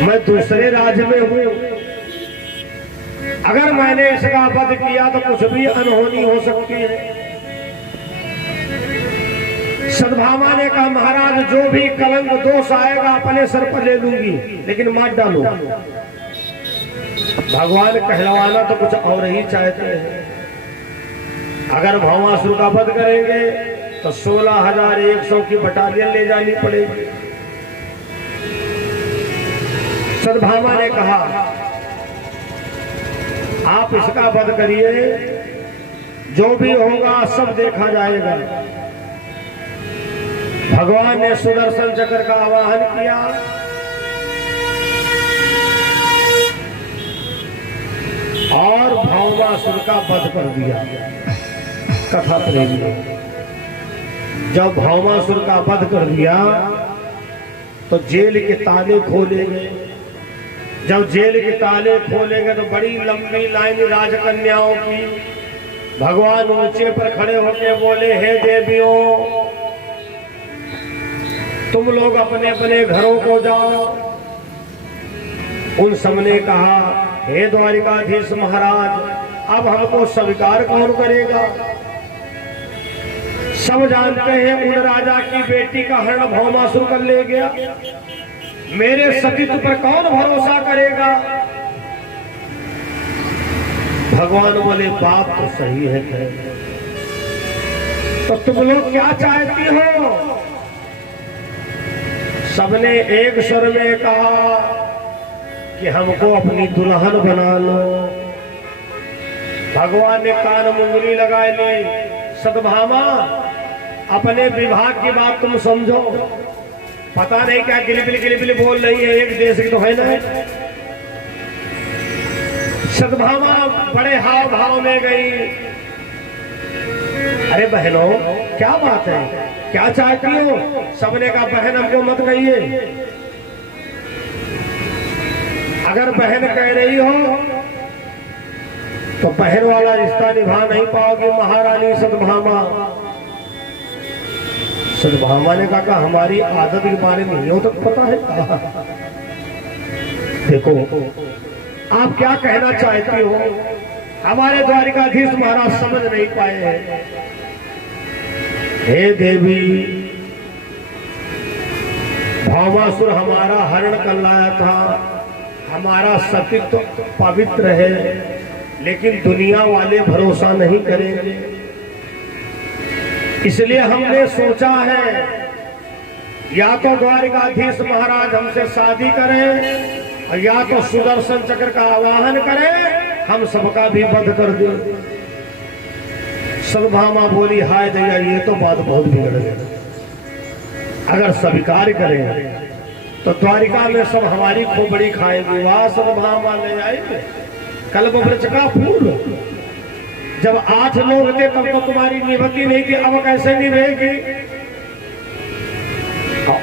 मैं दूसरे राज्य में हूं, अगर मैंने इसका वध किया तो कुछ भी अनहोनी हो सकती है। सद्भामा ने कहा महाराज जो भी कलंक दोष आएगा अपने सर पर ले लूंगी, लेकिन मार डालो। भगवान कहलवाना तो कुछ और ही चाहते हैं। अगर भवासुर का वध करेंगे तो 16,100 की बटालियन ले जानी पड़ेगी। सद्भामा ने कहा आप इसका वध करिए, जो भी होगा सब देखा जाएगा। भगवान ने सुदर्शन चक्र का आवाहन किया और भौमासुर का वध कर दिया। कथा प्रेमी जब भौमासुर का वध कर दिया तो जेल के ताले खोले गए। जब जेल के ताले खोले गए तो बड़ी लंबी लाइन राजकन्याओं की। भगवान ऊंचे पर खड़े होकर बोले, हे देवियों तुम लोग अपने अपने घरों को जाओ। उन सबने कहा, हे द्वारिकाधीश महाराज अब हमको स्वीकार कौन करेगा। सब जानते हैं उन राजा की बेटी का हरण भौमासुर कर ले गया, मेरे सतीत्व पर कौन भरोसा करेगा। भगवान बोले बात तो सही है, तो तुम लोग क्या चाहती हो। सबने एक स्वर में कहा कि हमको अपनी दुल्हन बना लो। भगवान ने कान मुंगली लगा ली, सद्भामा अपने विवाह की बात तुम समझो। पता नहीं क्या गिलिबिली बोल रही है, एक देश की तो है ना। सद्भामा बड़े हाव भाव में गई। अरे बहनों क्या बात है, क्या चाहती हो। सबने कहा बहन हमको मत कहिए, अगर बहन कह रही हो तो बहन वाला रिश्ता निभा नहीं पाओगे महारानी सद्भामा। सत्यभामा ने कहा हमारी आदत के बारे में नहीं हो तो पता है। देखो आप क्या कहना चाहती हो, हमारे द्वारिकाधीश महाराज समझ नहीं पाए हैं। हे देवी, भावासुर हमारा हरण कर लाया था, हमारा सतीत्व पवित्र है, लेकिन दुनिया वाले भरोसा नहीं करेंगे, इसलिए हमने सोचा है या तो द्वारिकाधीश महाराज हमसे शादी करें और या तो सुदर्शन चक्र का आवाहन करें, हम सबका भी वध कर दें। सत्यभामा बोली हाय दया, ये तो बात बहुत बिगड़ गई। अगर स्वीकार करें तो द्वारिका में सब हमारी खोपड़ी खाएंगे। वाह सत्यभामा ले आए कल्प वृक्ष का फूल, जब 8 लोग थे तब तो तुम्हारी निभती नहीं थी, अब कैसे निभेगी?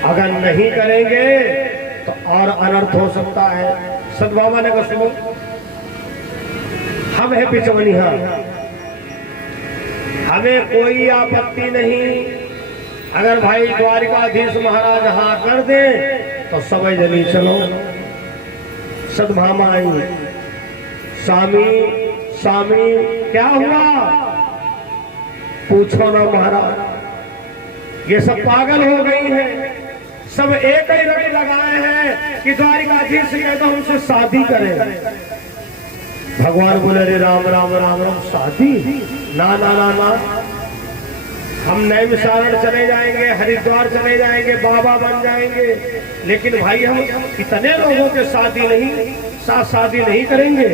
अगर नहीं करेंगे तो और अनर्थ हो सकता है। सत्यभामा ने कहा सुनो, हम है बिचवनिया, हमें कोई आपत्ति नहीं, अगर भाई द्वारिकाधीश महाराज हाँ कर दे तो सब जनी चलो। सत्यभामा आई, स्वामी स्वामी क्या हुआ? पूछो ना महाराज, ये सब पागल हो गई हैं, सब एक ही रट लगाए हैं कि द्वारिकाधीश से कहता हमसे शादी करें। भगवान बोले रे राम राम राम राम, शादी ना ना ना ना, हम नैमिषारण्य चले जाएंगे, हरिद्वार चले जाएंगे, बाबा बन जाएंगे, लेकिन भाई हम इतने लोगों के साथ शादी नहीं करेंगे।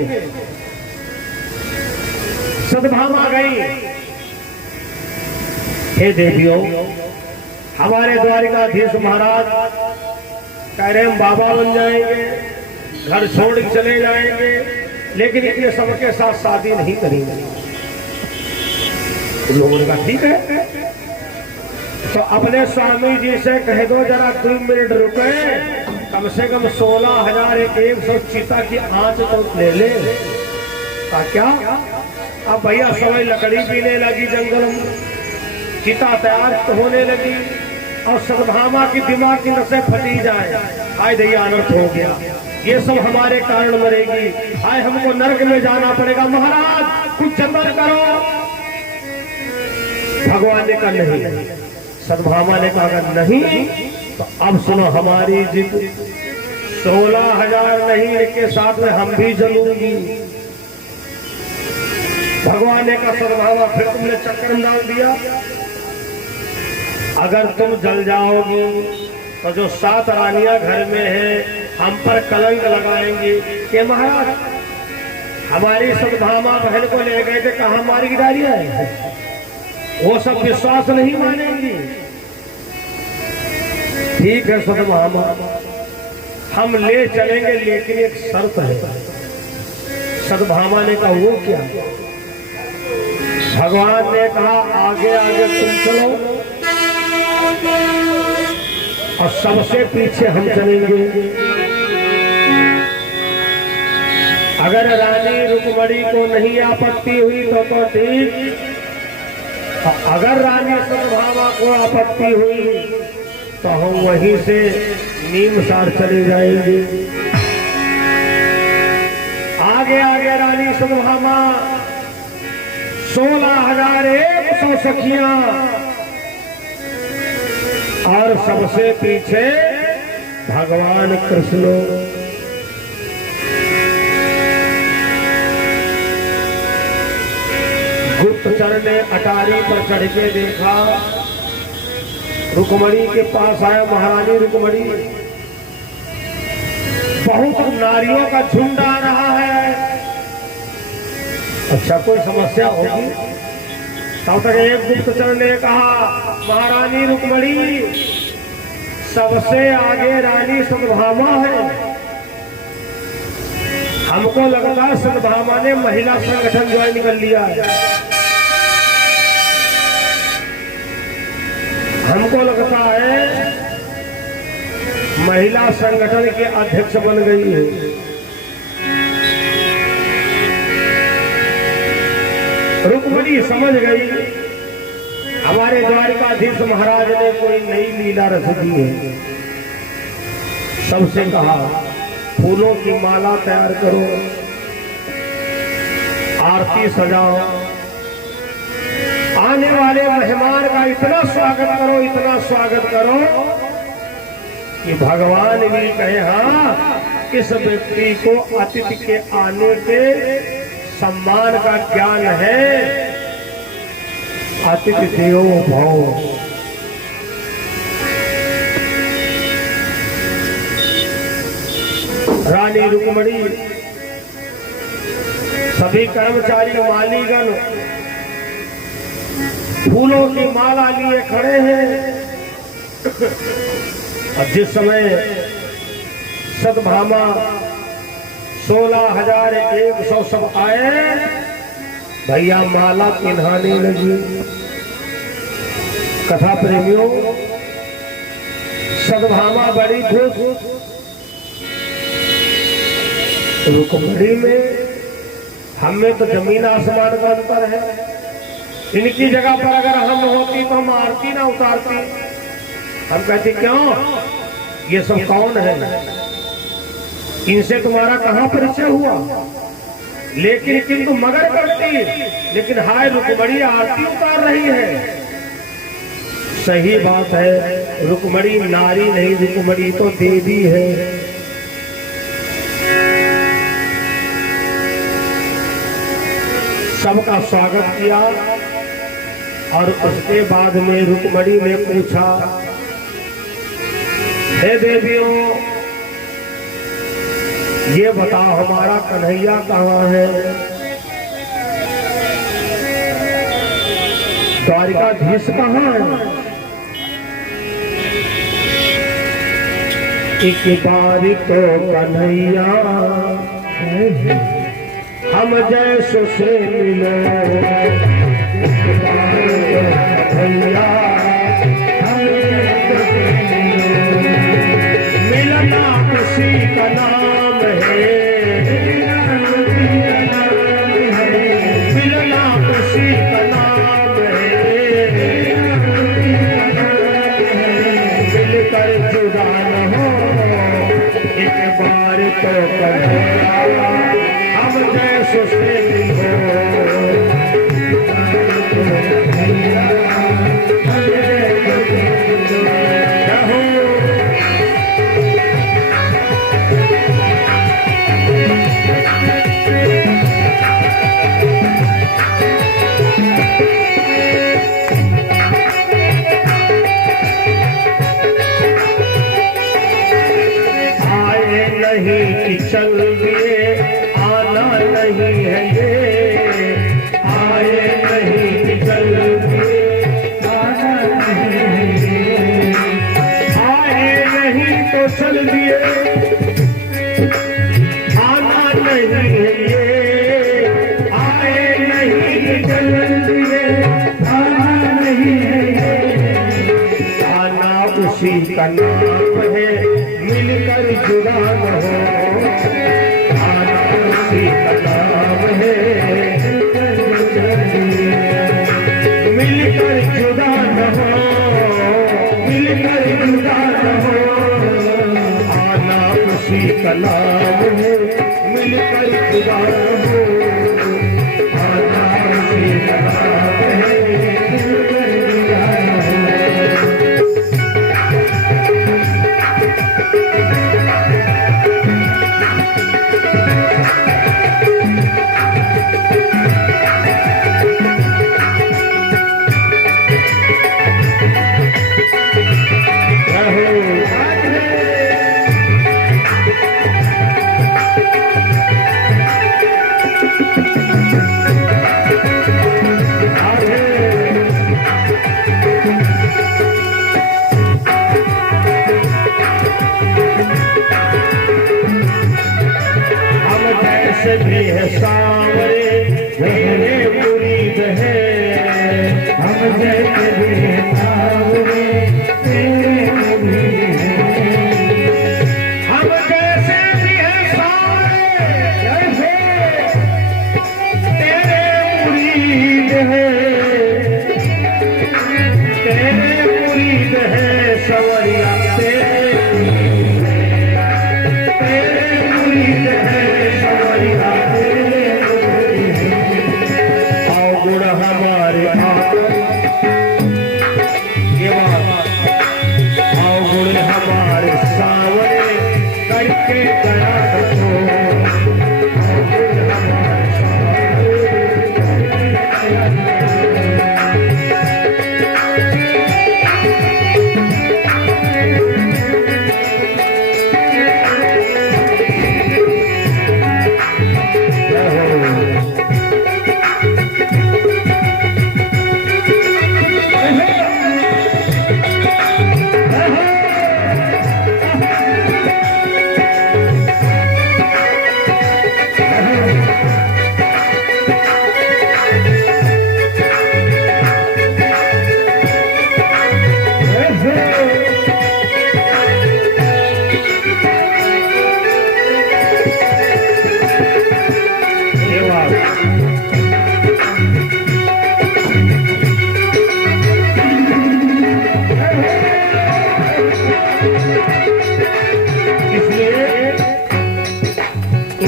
सत्यभामा गई, हे देवियों, हमारे द्वारिकाधीश महाराज कह रहे हम बाबा बन जाएंगे, घर छोड़ के चले जाएंगे, लेकिन ये सबके साथ शादी नहीं करेंगे। लोगों ने कहा ठीक है, तो अपने स्वामी जी से कह दो जरा 2 मिनट रुके, कम से कम 16,100 चिता की आंच तो ले ले। क्या अब भैया सवाई लकड़ी पीने लगी, जंगल में चिता तैयार होने लगी और सत्यभामा की दिमाग की नसें फटी जाए, हाय दैया अनर्थ हो गया, ये सब हमारे कारण मरेगी, हाय हमको नरक में जाना पड़ेगा, महाराज कुछ जतन करो। भगवान ने कहा नहीं। सत्यभामा ने कहा नहीं तो अब सुनो हमारी जिद, 16,000 नहीं, इनके साथ में हम भी जलूंगी। भगवान ने कहा सत्यभामा फिर तुमने चक्कर डाल दिया, अगर तुम जल जाओगी तो जो 7 रानियां घर में हैं हम पर कलंक लगाएंगी कि महाराज हमारी सत्यभामा बहन को ले गए थे, कहाँ मारी गिरारियां हैं, वो सब विश्वास नहीं मानेंगी। ठीक है सत्यभामा, हम ले चलेंगे, लेकिन एक शर्त है। सत्यभामा ने कहा वो क्या? भगवान ने कहा आगे आगे तुम चलो और सबसे पीछे हम चलेंगे। अगर रानी रुक्मणी को नहीं आपत्ति हुई तो ठीक, अगर रानी सत्यभामा को आपत्ति हुई तो हम वहीं से नीमसार चले जाएंगे। आगे आगे रानी सत्यभामा, 16,100 सखियां और सबसे पीछे भगवान कृष्ण। गुप्तचर ने अटारी पर चढ़ के देखा, रुक्मणी के पास आया, महारानी रुक्मणी, बहुत नारियों का झुंड आ रहा है, अच्छा कोई समस्या होगी? तब तक एक गुप्तचर ने कहा महारानी रुक्मणी, सबसे आगे रानी सत्यभामा है, हमको लगता है सत्यभामा ने महिला संगठन ज्वाइन कर लिया है, हमको लगता है महिला संगठन के अध्यक्ष बन गई है। रुक्मणी समझ गई हमारे द्वारिकाधीश महाराज ने कोई नई लीला रच दी है। सबसे कहा फूलों की माला तैयार करो, आरती सजाओ, आने वाले मेहमान का इतना स्वागत करो, इतना स्वागत करो कि भगवान भी कहे हाँ किस व्यक्ति को अतिथि के आने के सम्मान का ज्ञान है। अतिथि देवो भव। रानी रुक्मणी सभी कर्मचारी मालीगण फूलों की माला लिए खड़े हैं। और जिस समय सतभामा 16,100 सब आए, भैया माला पिन्हाने लगी। कथा प्रेमियों, सतभामा बड़ी खुश। रुक्मणी में हमें तो जमीन आसमान का अंतर है। इनकी जगह पर अगर हम होती तो हम आरती ना उतारती। हम कहते क्यों, ये सब कौन है, इनसे तुम्हारा कहां परिचय हुआ। लेकिन किंतु मगर करती, लेकिन हाय रुक्मणी आरती उतार रही है। सही बात है, रुक्मणी नारी नहीं, रुक्मणी तो देवी है। सबका स्वागत किया और उसके बाद में रुक्मणी ने पूछा, हे देवियों, ये बताओ हमारा कन्हैया कहाँ है। द्वारिकाधीश कहाँ है। एक बार तो कन्हैया हम जैसो से मिलो, कन्हैया मिलना किसी का नाम है, मिलना किसी का नाम है। मिलकर जुदा न हो एक बार तो कन्हैया हम जैसो से मिलो। आए नहीं कि चल दिए, आना नहीं है ये। आए नहीं कि चल दिए, आना नहीं है ये। आए नहीं तो चल दिए, आना नहीं है ये। आए नहीं कि चल दिए, आना नहीं है ये। आना उसी का नाम है, मिलकर जुदा न हो। आना उसी का नाम है, मिलकर जुदा न हो, मिलकर जुदा न हो। आना उसी का नाम है, मिलकर जुदा न हो। आना उसी का नाम है, मिलकर जुदा न हो। मुरीद है सवरिया तेरे मुरीद है सवरिया आओ गुण हमारे आओ गुण हमारे सावरे करके गया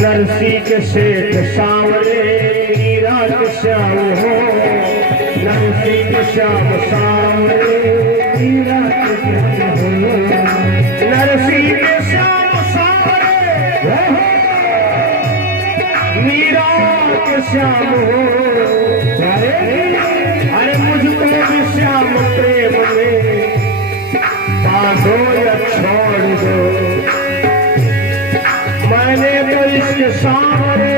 नरसी के सेठ सावरे मीरा के श्याम हो नरसी के श्याम सावरे मीरा के श्याम हो नरसी के श्याम सावरे मीरा के श्याम हो अरे मुझको भी श्याम प्रेम में बांधो या छोड़ दो मैंने तो इसके सामने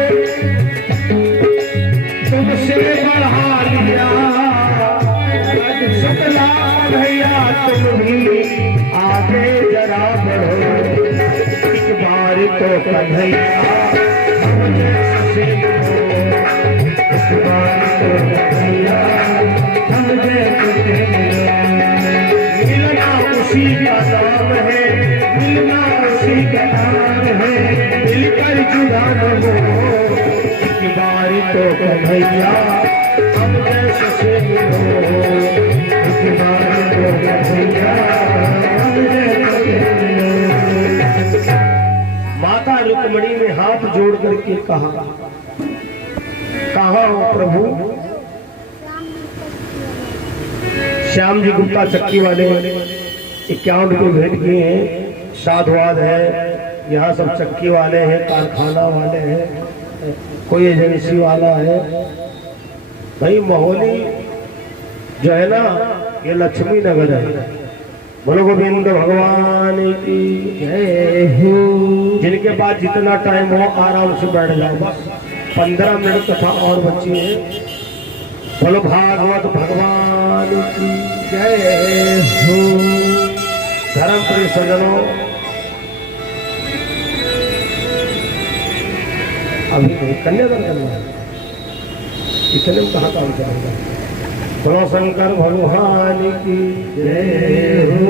तुमसे बढ़ा लिया शुक्ला भैया तुम भी आगे जरा बढ़ो एक बार तो कन्हैया इस बार तो कन्हैया मिलना उसी का नाम है मिलना उसी का नाम है मिलकर जुड़ा न हो एक बार तो कन्हैया हम जैसे से मिलो एक बार तो कन्हैया हम जैसे मिलो। माता रुक्मणी ने हाथ जोड़ करके कहा कहाँ हो प्रभु। श्याम जी गुप्ता चक्की वाले 51 रुपये भेंट किए हैं। साधुवाद है यहाँ सब चक्की वाले हैं कारखाना वाले हैं कोई एजेंसी वाला है। भाई मोहली जो है ना ये लक्ष्मी नगर है। बोलो गोविंद भगवान की जय हो। जिनके पास जितना टाइम हो आराम से बैठ जाओ बस 15 मिनट कथा और बची है। बोलो भागवत भगवान की जय हो। धर्म प्रिय सज्जनों अभी कन्यादान करना है इतने में कहाँ काम चलेगा। बोलो शंकर भगवान की जय हो।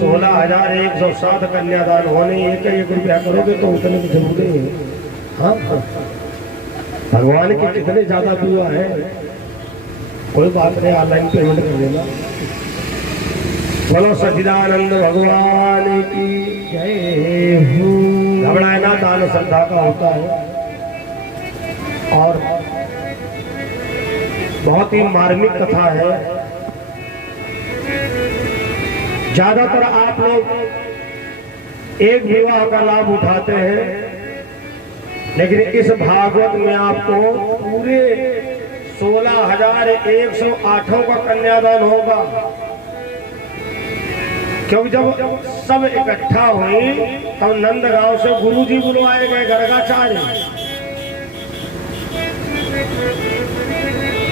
16,107 कन्यादान होने 1 रुपया करोगे तो उतने की जरूरत है। हाँ भगवान के कितने ज्यादा दुआ है कोई बात नहीं ऑनलाइन पेमेंट कर देना। बोलो सच्चिदानंद भगवान की जय हो। घबराना दान श्रद्धा का होता है और बहुत ही मार्मिक कथा है। ज्यादातर आप लोग एक विवाह का लाभ उठाते हैं लेकिन इस भागवत में आपको पूरे 16,108 का कन्यादान होगा। क्योंकि जब सब इकट्ठा हुई तब नंदगांव से गुरुजी बुलवाए गए गर्गाचार्य।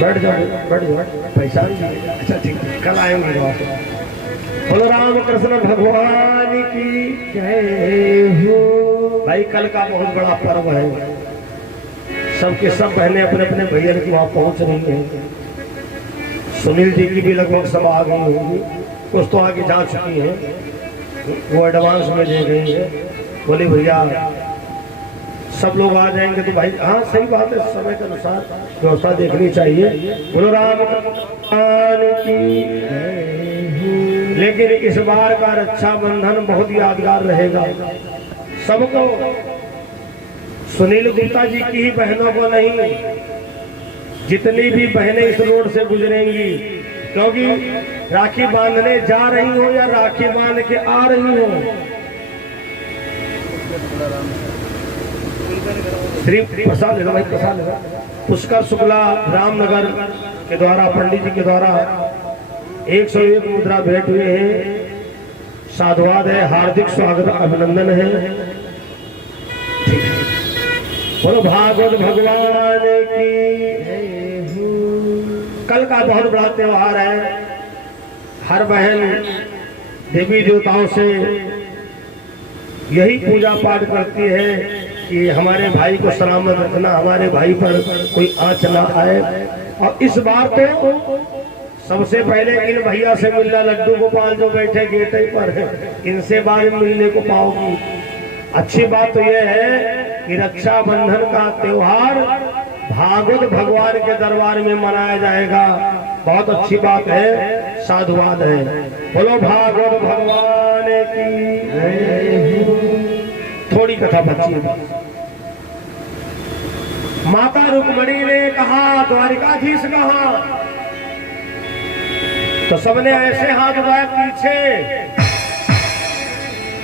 बैठ जाओ पैसा अच्छा ठीक कल आएंगे। बोलो राम कृष्ण भगवान की जय हो। भाई कल का बहुत बड़ा पर्व है। सबके सब बहनें अपने अपने भैया की वहां पहुंच रही हैं। सुनील जी की भी लगभग सब आ गई होंगी कुछ तो आगे जा चुकी है वो एडवांस में दे गई है। बोले भैया सब लोग आ जाएंगे तो भाई हाँ सही बात है समय के अनुसार व्यवस्था देखनी चाहिए। बोलो राम भगवान की जय हो। लेकिन इस बार का रक्षाबंधन बहुत यादगार रहेगा सबको। सुनील गुप्ता जी की ही बहनों को नहीं, जितनी भी बहनें इस रोड से गुजरेंगी, क्योंकि राखी बांधने जा रही हो या राखी बांध के आ रही हो, श्री प्रसाद भाई प्रसाद पुष्कर शुक्ला रामनगर के द्वारा पंडित जी के द्वारा 101 मुद्रा भेंट हुए हैं। साधुवाद है, हार्दिक स्वागत अभिनंदन है। बोलो भागवत भगवान की। कल का बहुत बड़ा त्योहार है। हर बहन देवी देवताओं से यही पूजा पाठ करती है कि हमारे भाई को सलामत रखना, हमारे भाई पर कोई आंच ना आए। और इस बार तो सबसे पहले इन भैया से मिलना, लड्डू गोपाल जो बैठे गेट पर है, इनसे बाद में मिलने को पाओगी। अच्छी बात तो यह है कि रक्षाबंधन का त्योहार भागवत भगवान के दरबार में मनाया जाएगा। बहुत अच्छी बात है, साधुवाद है। बोलो भागवत भगवान की। थोड़ी कथा बची। माता रुक्मणी ने कहा, द्वारिकाधीश कहा, तो सबने ऐसे हाथ उठाए पीछे।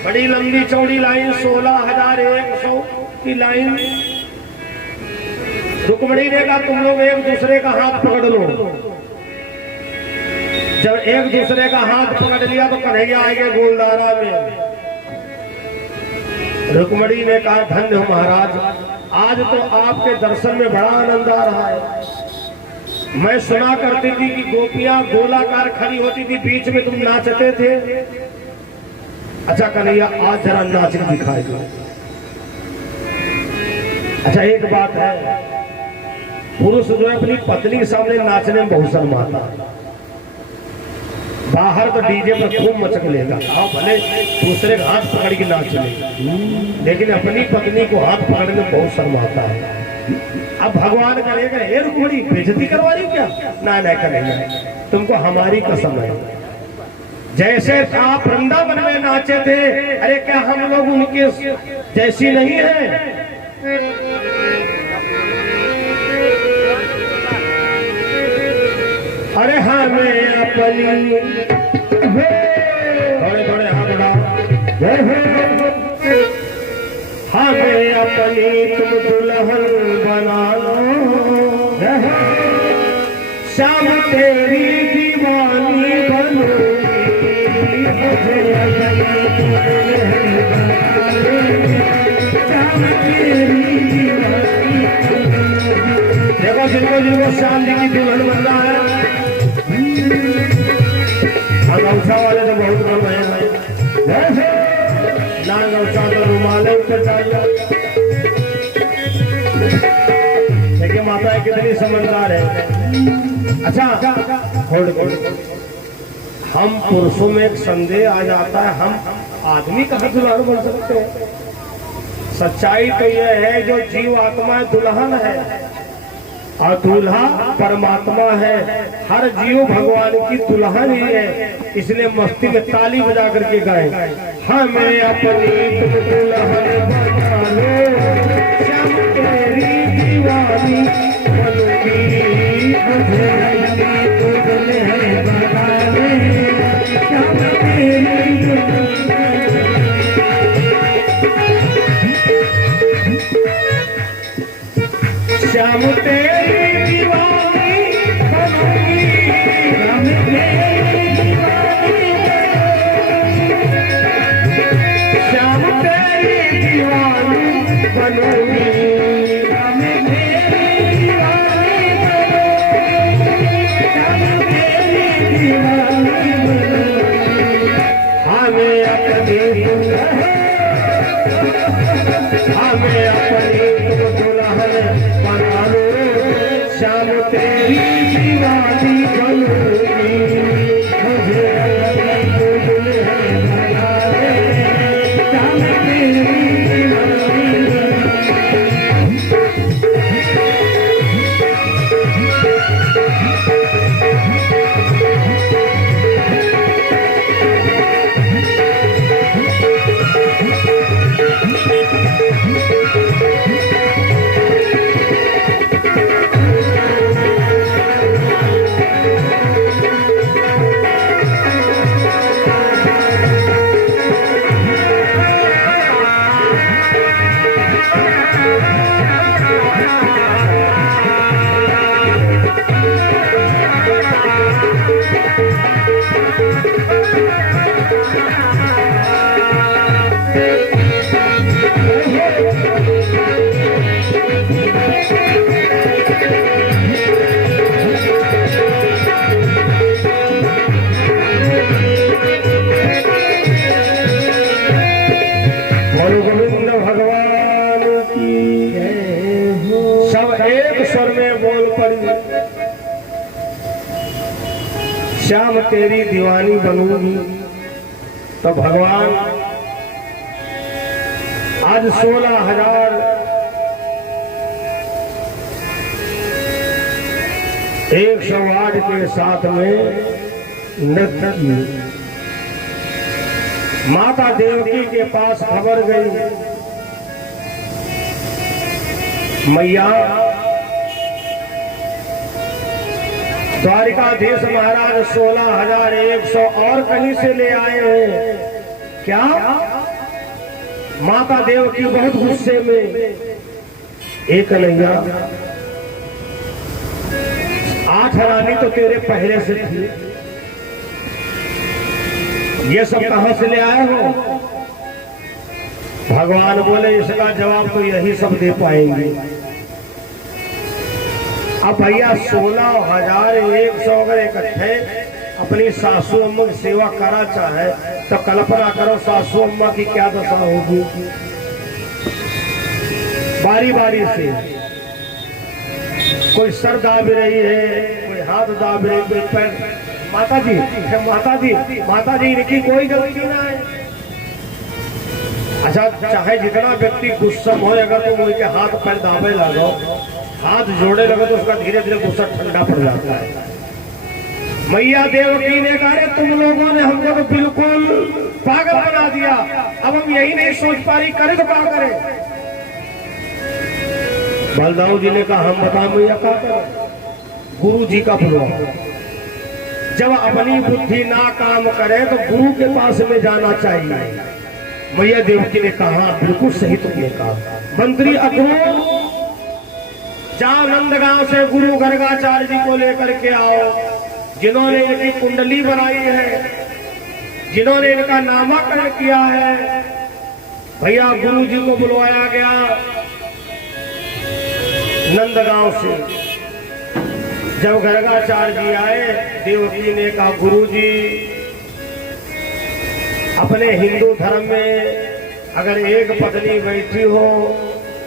बड़ी लंबी चौड़ी लाइन, 16,100 की लाइन। रुक्मणी ने कहा, तुम लोग एक दूसरे का हाथ पकड़ लो। जब एक दूसरे का हाथ पकड़ लिया तो कन्हैया आएंगे गोलदारा में। रुक्मणी ने कहा, धन्य हो महाराज, आज तो आपके दर्शन में बड़ा आनंद आ रहा है। मैं सुना करती थी कि गोपियां गोलाकार खड़ी होती थी, बीच में तुम नाचते थे। अच्छा कन्हैया, आज जरा नाच के दिखाई दो। अच्छा एक बात है, पुरुष जो है अपनी पत्नी के सामने नाचने में बहुत शर्माता है। बाहर तो डीजे पर खूब मचक लेगा, हाँ भले दूसरे का हाथ पकड़ के नाच लेगा, लेकिन अपनी पत्नी को हाथ पकड़ने में बहुत शर्माता है। अब भगवान करेगा, हे रुक्मणी बेइज्जती करवा रही क्या? ना ना करेगा, तुमको हमारी कसम है। जैसे आप वृंदावन में नाचे थे, अरे क्या हम लोग उनके जैसी नहीं है? अरे हमें अपनी थोड़े थोड़े हाथ बढ़ाओ। हमें अपनी तुम दुल्हन बना लो, श्याम तेरी दीवानी बनूंगी। देखो जिनको जिनको श्याम जी की दुल्हन बनना है, गौसा वाले तो बहुत कम है। लाल गौसा तो रुमाल ऊपर चाहिए। देखिए माता कितनी समझदार है। अच्छा हम पुरुषों में एक संदेह आ जाता है, हम आदमी कहाँ दुल्हन बन सकते हैं? सच्चाई तो यह है, जो जीव आत्मा दुल्हन है और दूल्हा परमात्मा है। हर जीव भगवान की दुल्हन ही है, इसलिए मस्ती में ताली बजा करके गाए, हमें अपनी तुम दुल्हन बना लो, श्याम तेरी दीवानी बनूंगी। मुझे दुल्हन बना ले, श्याम तेरी श्याम तेरी दीवानी बनूंगी। श्याम तेरी दीवानी बनूंगी। हमें अपनी दुल्हन बना लो, श्याम तेरी दीवानी बनूंगी। मुझे दुल्हन बना ले, श्याम तेरी श्याम तेरी दीवानी बनूंगी। तो भगवान आज 16,108 के साथ में नृत्य की। माता देवकी के पास खबर गई, मैया द्वारिकाधीश महाराज 16,100 और कहीं से ले आए हैं क्या? माता देवकी बहुत गुस्से में, एक कन्हैया 8 रानी तो तेरे पहले से थी, ये सब कहां से ले आए हो? भगवान बोले इसका जवाब तो यही सब दे पाएंगे। अब भैया 16,100 अगर इकट्ठे अपनी सासू अम्मा की सेवा करा चाहे तो कल्पना करो सासू अम्मा की क्या दशा होगी। बारी बारी से कोई सर दाब रही है, कोई हाथ दाब रही, कोई पैर। माता जी इनकी कोई गलती ना है। अच्छा, चाहे जितना व्यक्ति गुस्सा हो, अगर तुम उनके हाथ पैर दाबे लगो, हाथ जोड़े लगे, तो उसका धीरे धीरे गुस्सा ठंडा पड़ जाता है। मैया देवकी ने कहा तुम लोगों ने हमको तो बिल्कुल पागल बना दिया, अब हम यही नहीं सोच पा रही करे तो क्या करें। बलदाऊ जी ने कहा हम बताओ मैया क्या करें? गुरु जी का बुलाओ। जब अपनी बुद्धि ना काम करे तो गुरु के पास में जाना चाहिए। मैया देवकी ने कहा बिल्कुल सही तुमने कहा। मंत्री अक्रूर जाओ नंदगांव से गुरु गर्गाचार्य जी को लेकर के आओ, जिन्होंने इनकी कुंडली बनाई है, जिन्होंने इनका नामाकरण किया है। भैया गुरु जी को बुलवाया गया नंदगांव से। जब गर्गाचार्य जी आए, देवकी ने कहा गुरु जी, अपने हिंदू धर्म में अगर एक पत्नी बैठी हो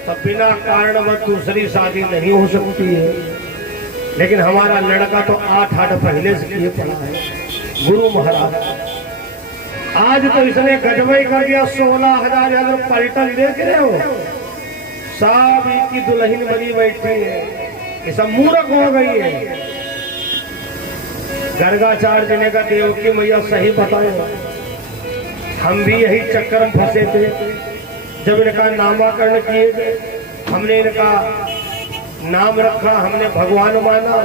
तो बिना कारणवश दूसरी शादी नहीं हो सकती है, लेकिन हमारा लड़का तो 8 पहले से किए पड़ा है। गुरु महाराज आज तो इसने गजबई कर दिया। 16,000 पलटन देख रहे हो, सब की दुल्हन बनी बैठी है, ये सब मूर्ख हो गई है। गर्गाचार्य ने कहा देवकी मैया सही बताए, हम भी यही चक्कर में फंसे थे। जब इनका नामाकरण किए गए, हमने इनका नाम रखा, हमने भगवान माना,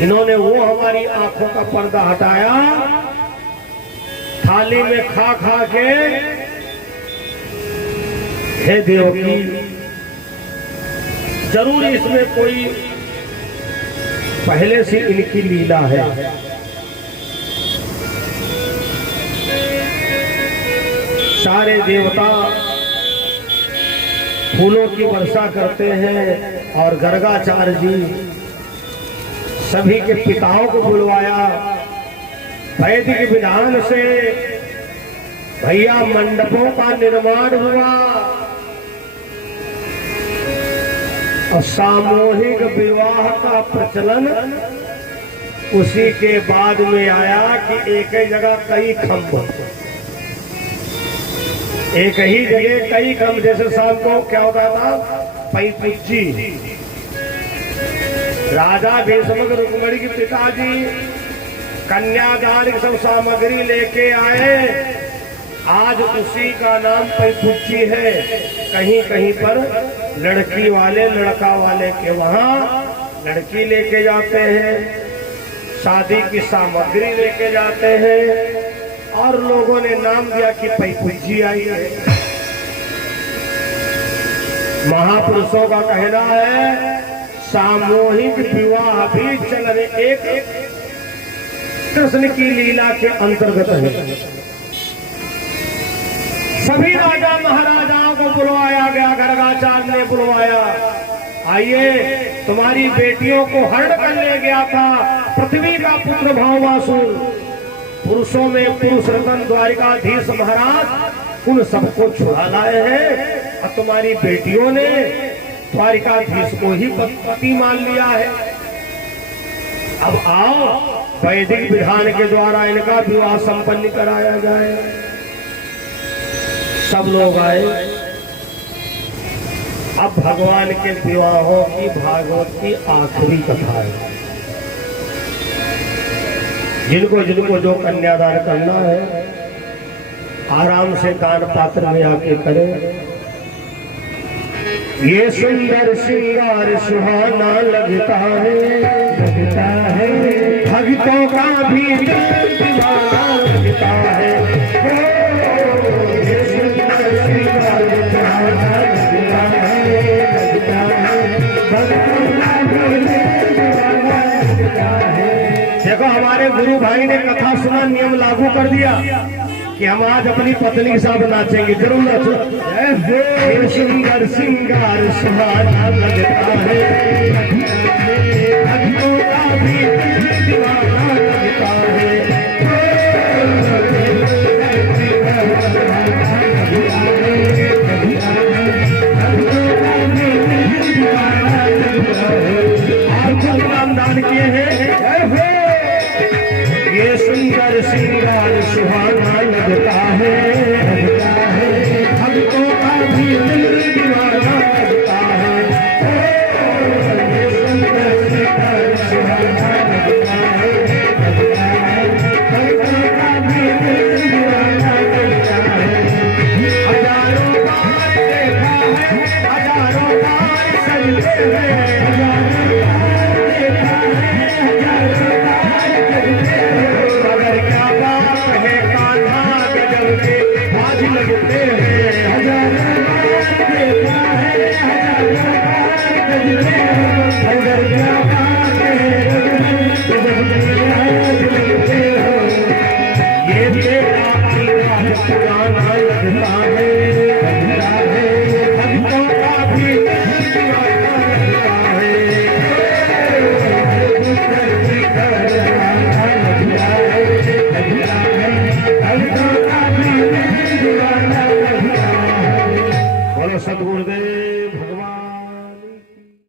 इन्होंने वो हमारी आंखों का पर्दा हटाया, थाली में खा खा के। हे देवकी, जरूर इसमें कोई पहले से इनकी लीला है। सारे देवता फूलों की वर्षा करते हैं और गर्गाचार्य जी सभी के पिताओं को बुलवाया। वैदिक विधान से भैया मंडपों का निर्माण हुआ और सामूहिक विवाह का प्रचलन उसी के बाद में आया कि एक ही जगह कई खम्भ, एक ही जगह कई खम्भ। जैसे शाम को क्या होता था, पैपुच्ची, राजा भीष्मक रुक्मणी के पिताजी कन्यादान की सब सामग्री लेके आए, आज उसी का नाम पैपुच्ची है। कहीं कहीं पर लड़की वाले लड़का वाले के वहां लड़की लेके जाते हैं, शादी की सामग्री लेके जाते हैं और लोगों ने नाम दिया कि पैपुच्ची आई है। महापुरुषों का कहना है सामूहिक विवाह भी चल रहे एक कृष्ण की लीला के अंतर्गत है। सभी राजा महाराजाओं को बुलवाया गया, गर्गाचार्य ने बुलवाया, आइए तुम्हारी बेटियों को हरण कर ले गया था पृथ्वी का पुत्र भौमासुर। पुरुषों में पुरुष रतन द्वारिकाधीश महाराज उन सबको छुड़ा लाए हैं और तुम्हारी बेटियों ने द्वारिकाधीश को ही पति मान लिया है। अब आओ वैदिक विधान के द्वारा इनका विवाह संपन्न कराया जाए। सब लोग आए। अब भगवान के विवाहों की भागवत की आखिरी कथा है। जिनको जिनको जो कन्यादान करना है आराम से दान पात्र में आके करें। ये सुंदर श्रृंगार सुहाना लगता है भक्तों का भी दिल दीवाना लगता है। ये सुंदर श्रृंगार सुहाना लगता है भक्तों का भी दिल दीवाना लगता है। देखो हमारे गुरु भाई ने कथा सुना, नियम लागू कर दिया कि हम आज अपनी पत्नी के साथ नाचेंगे। जरूर नाचो। ये सुंदर श्रृंगार सुहाना लगता है भक्तों का भी दिल दीवाना लगता है। आप खुद नामदान किए हैं। ये सुंदर श्रृंगार सुहाना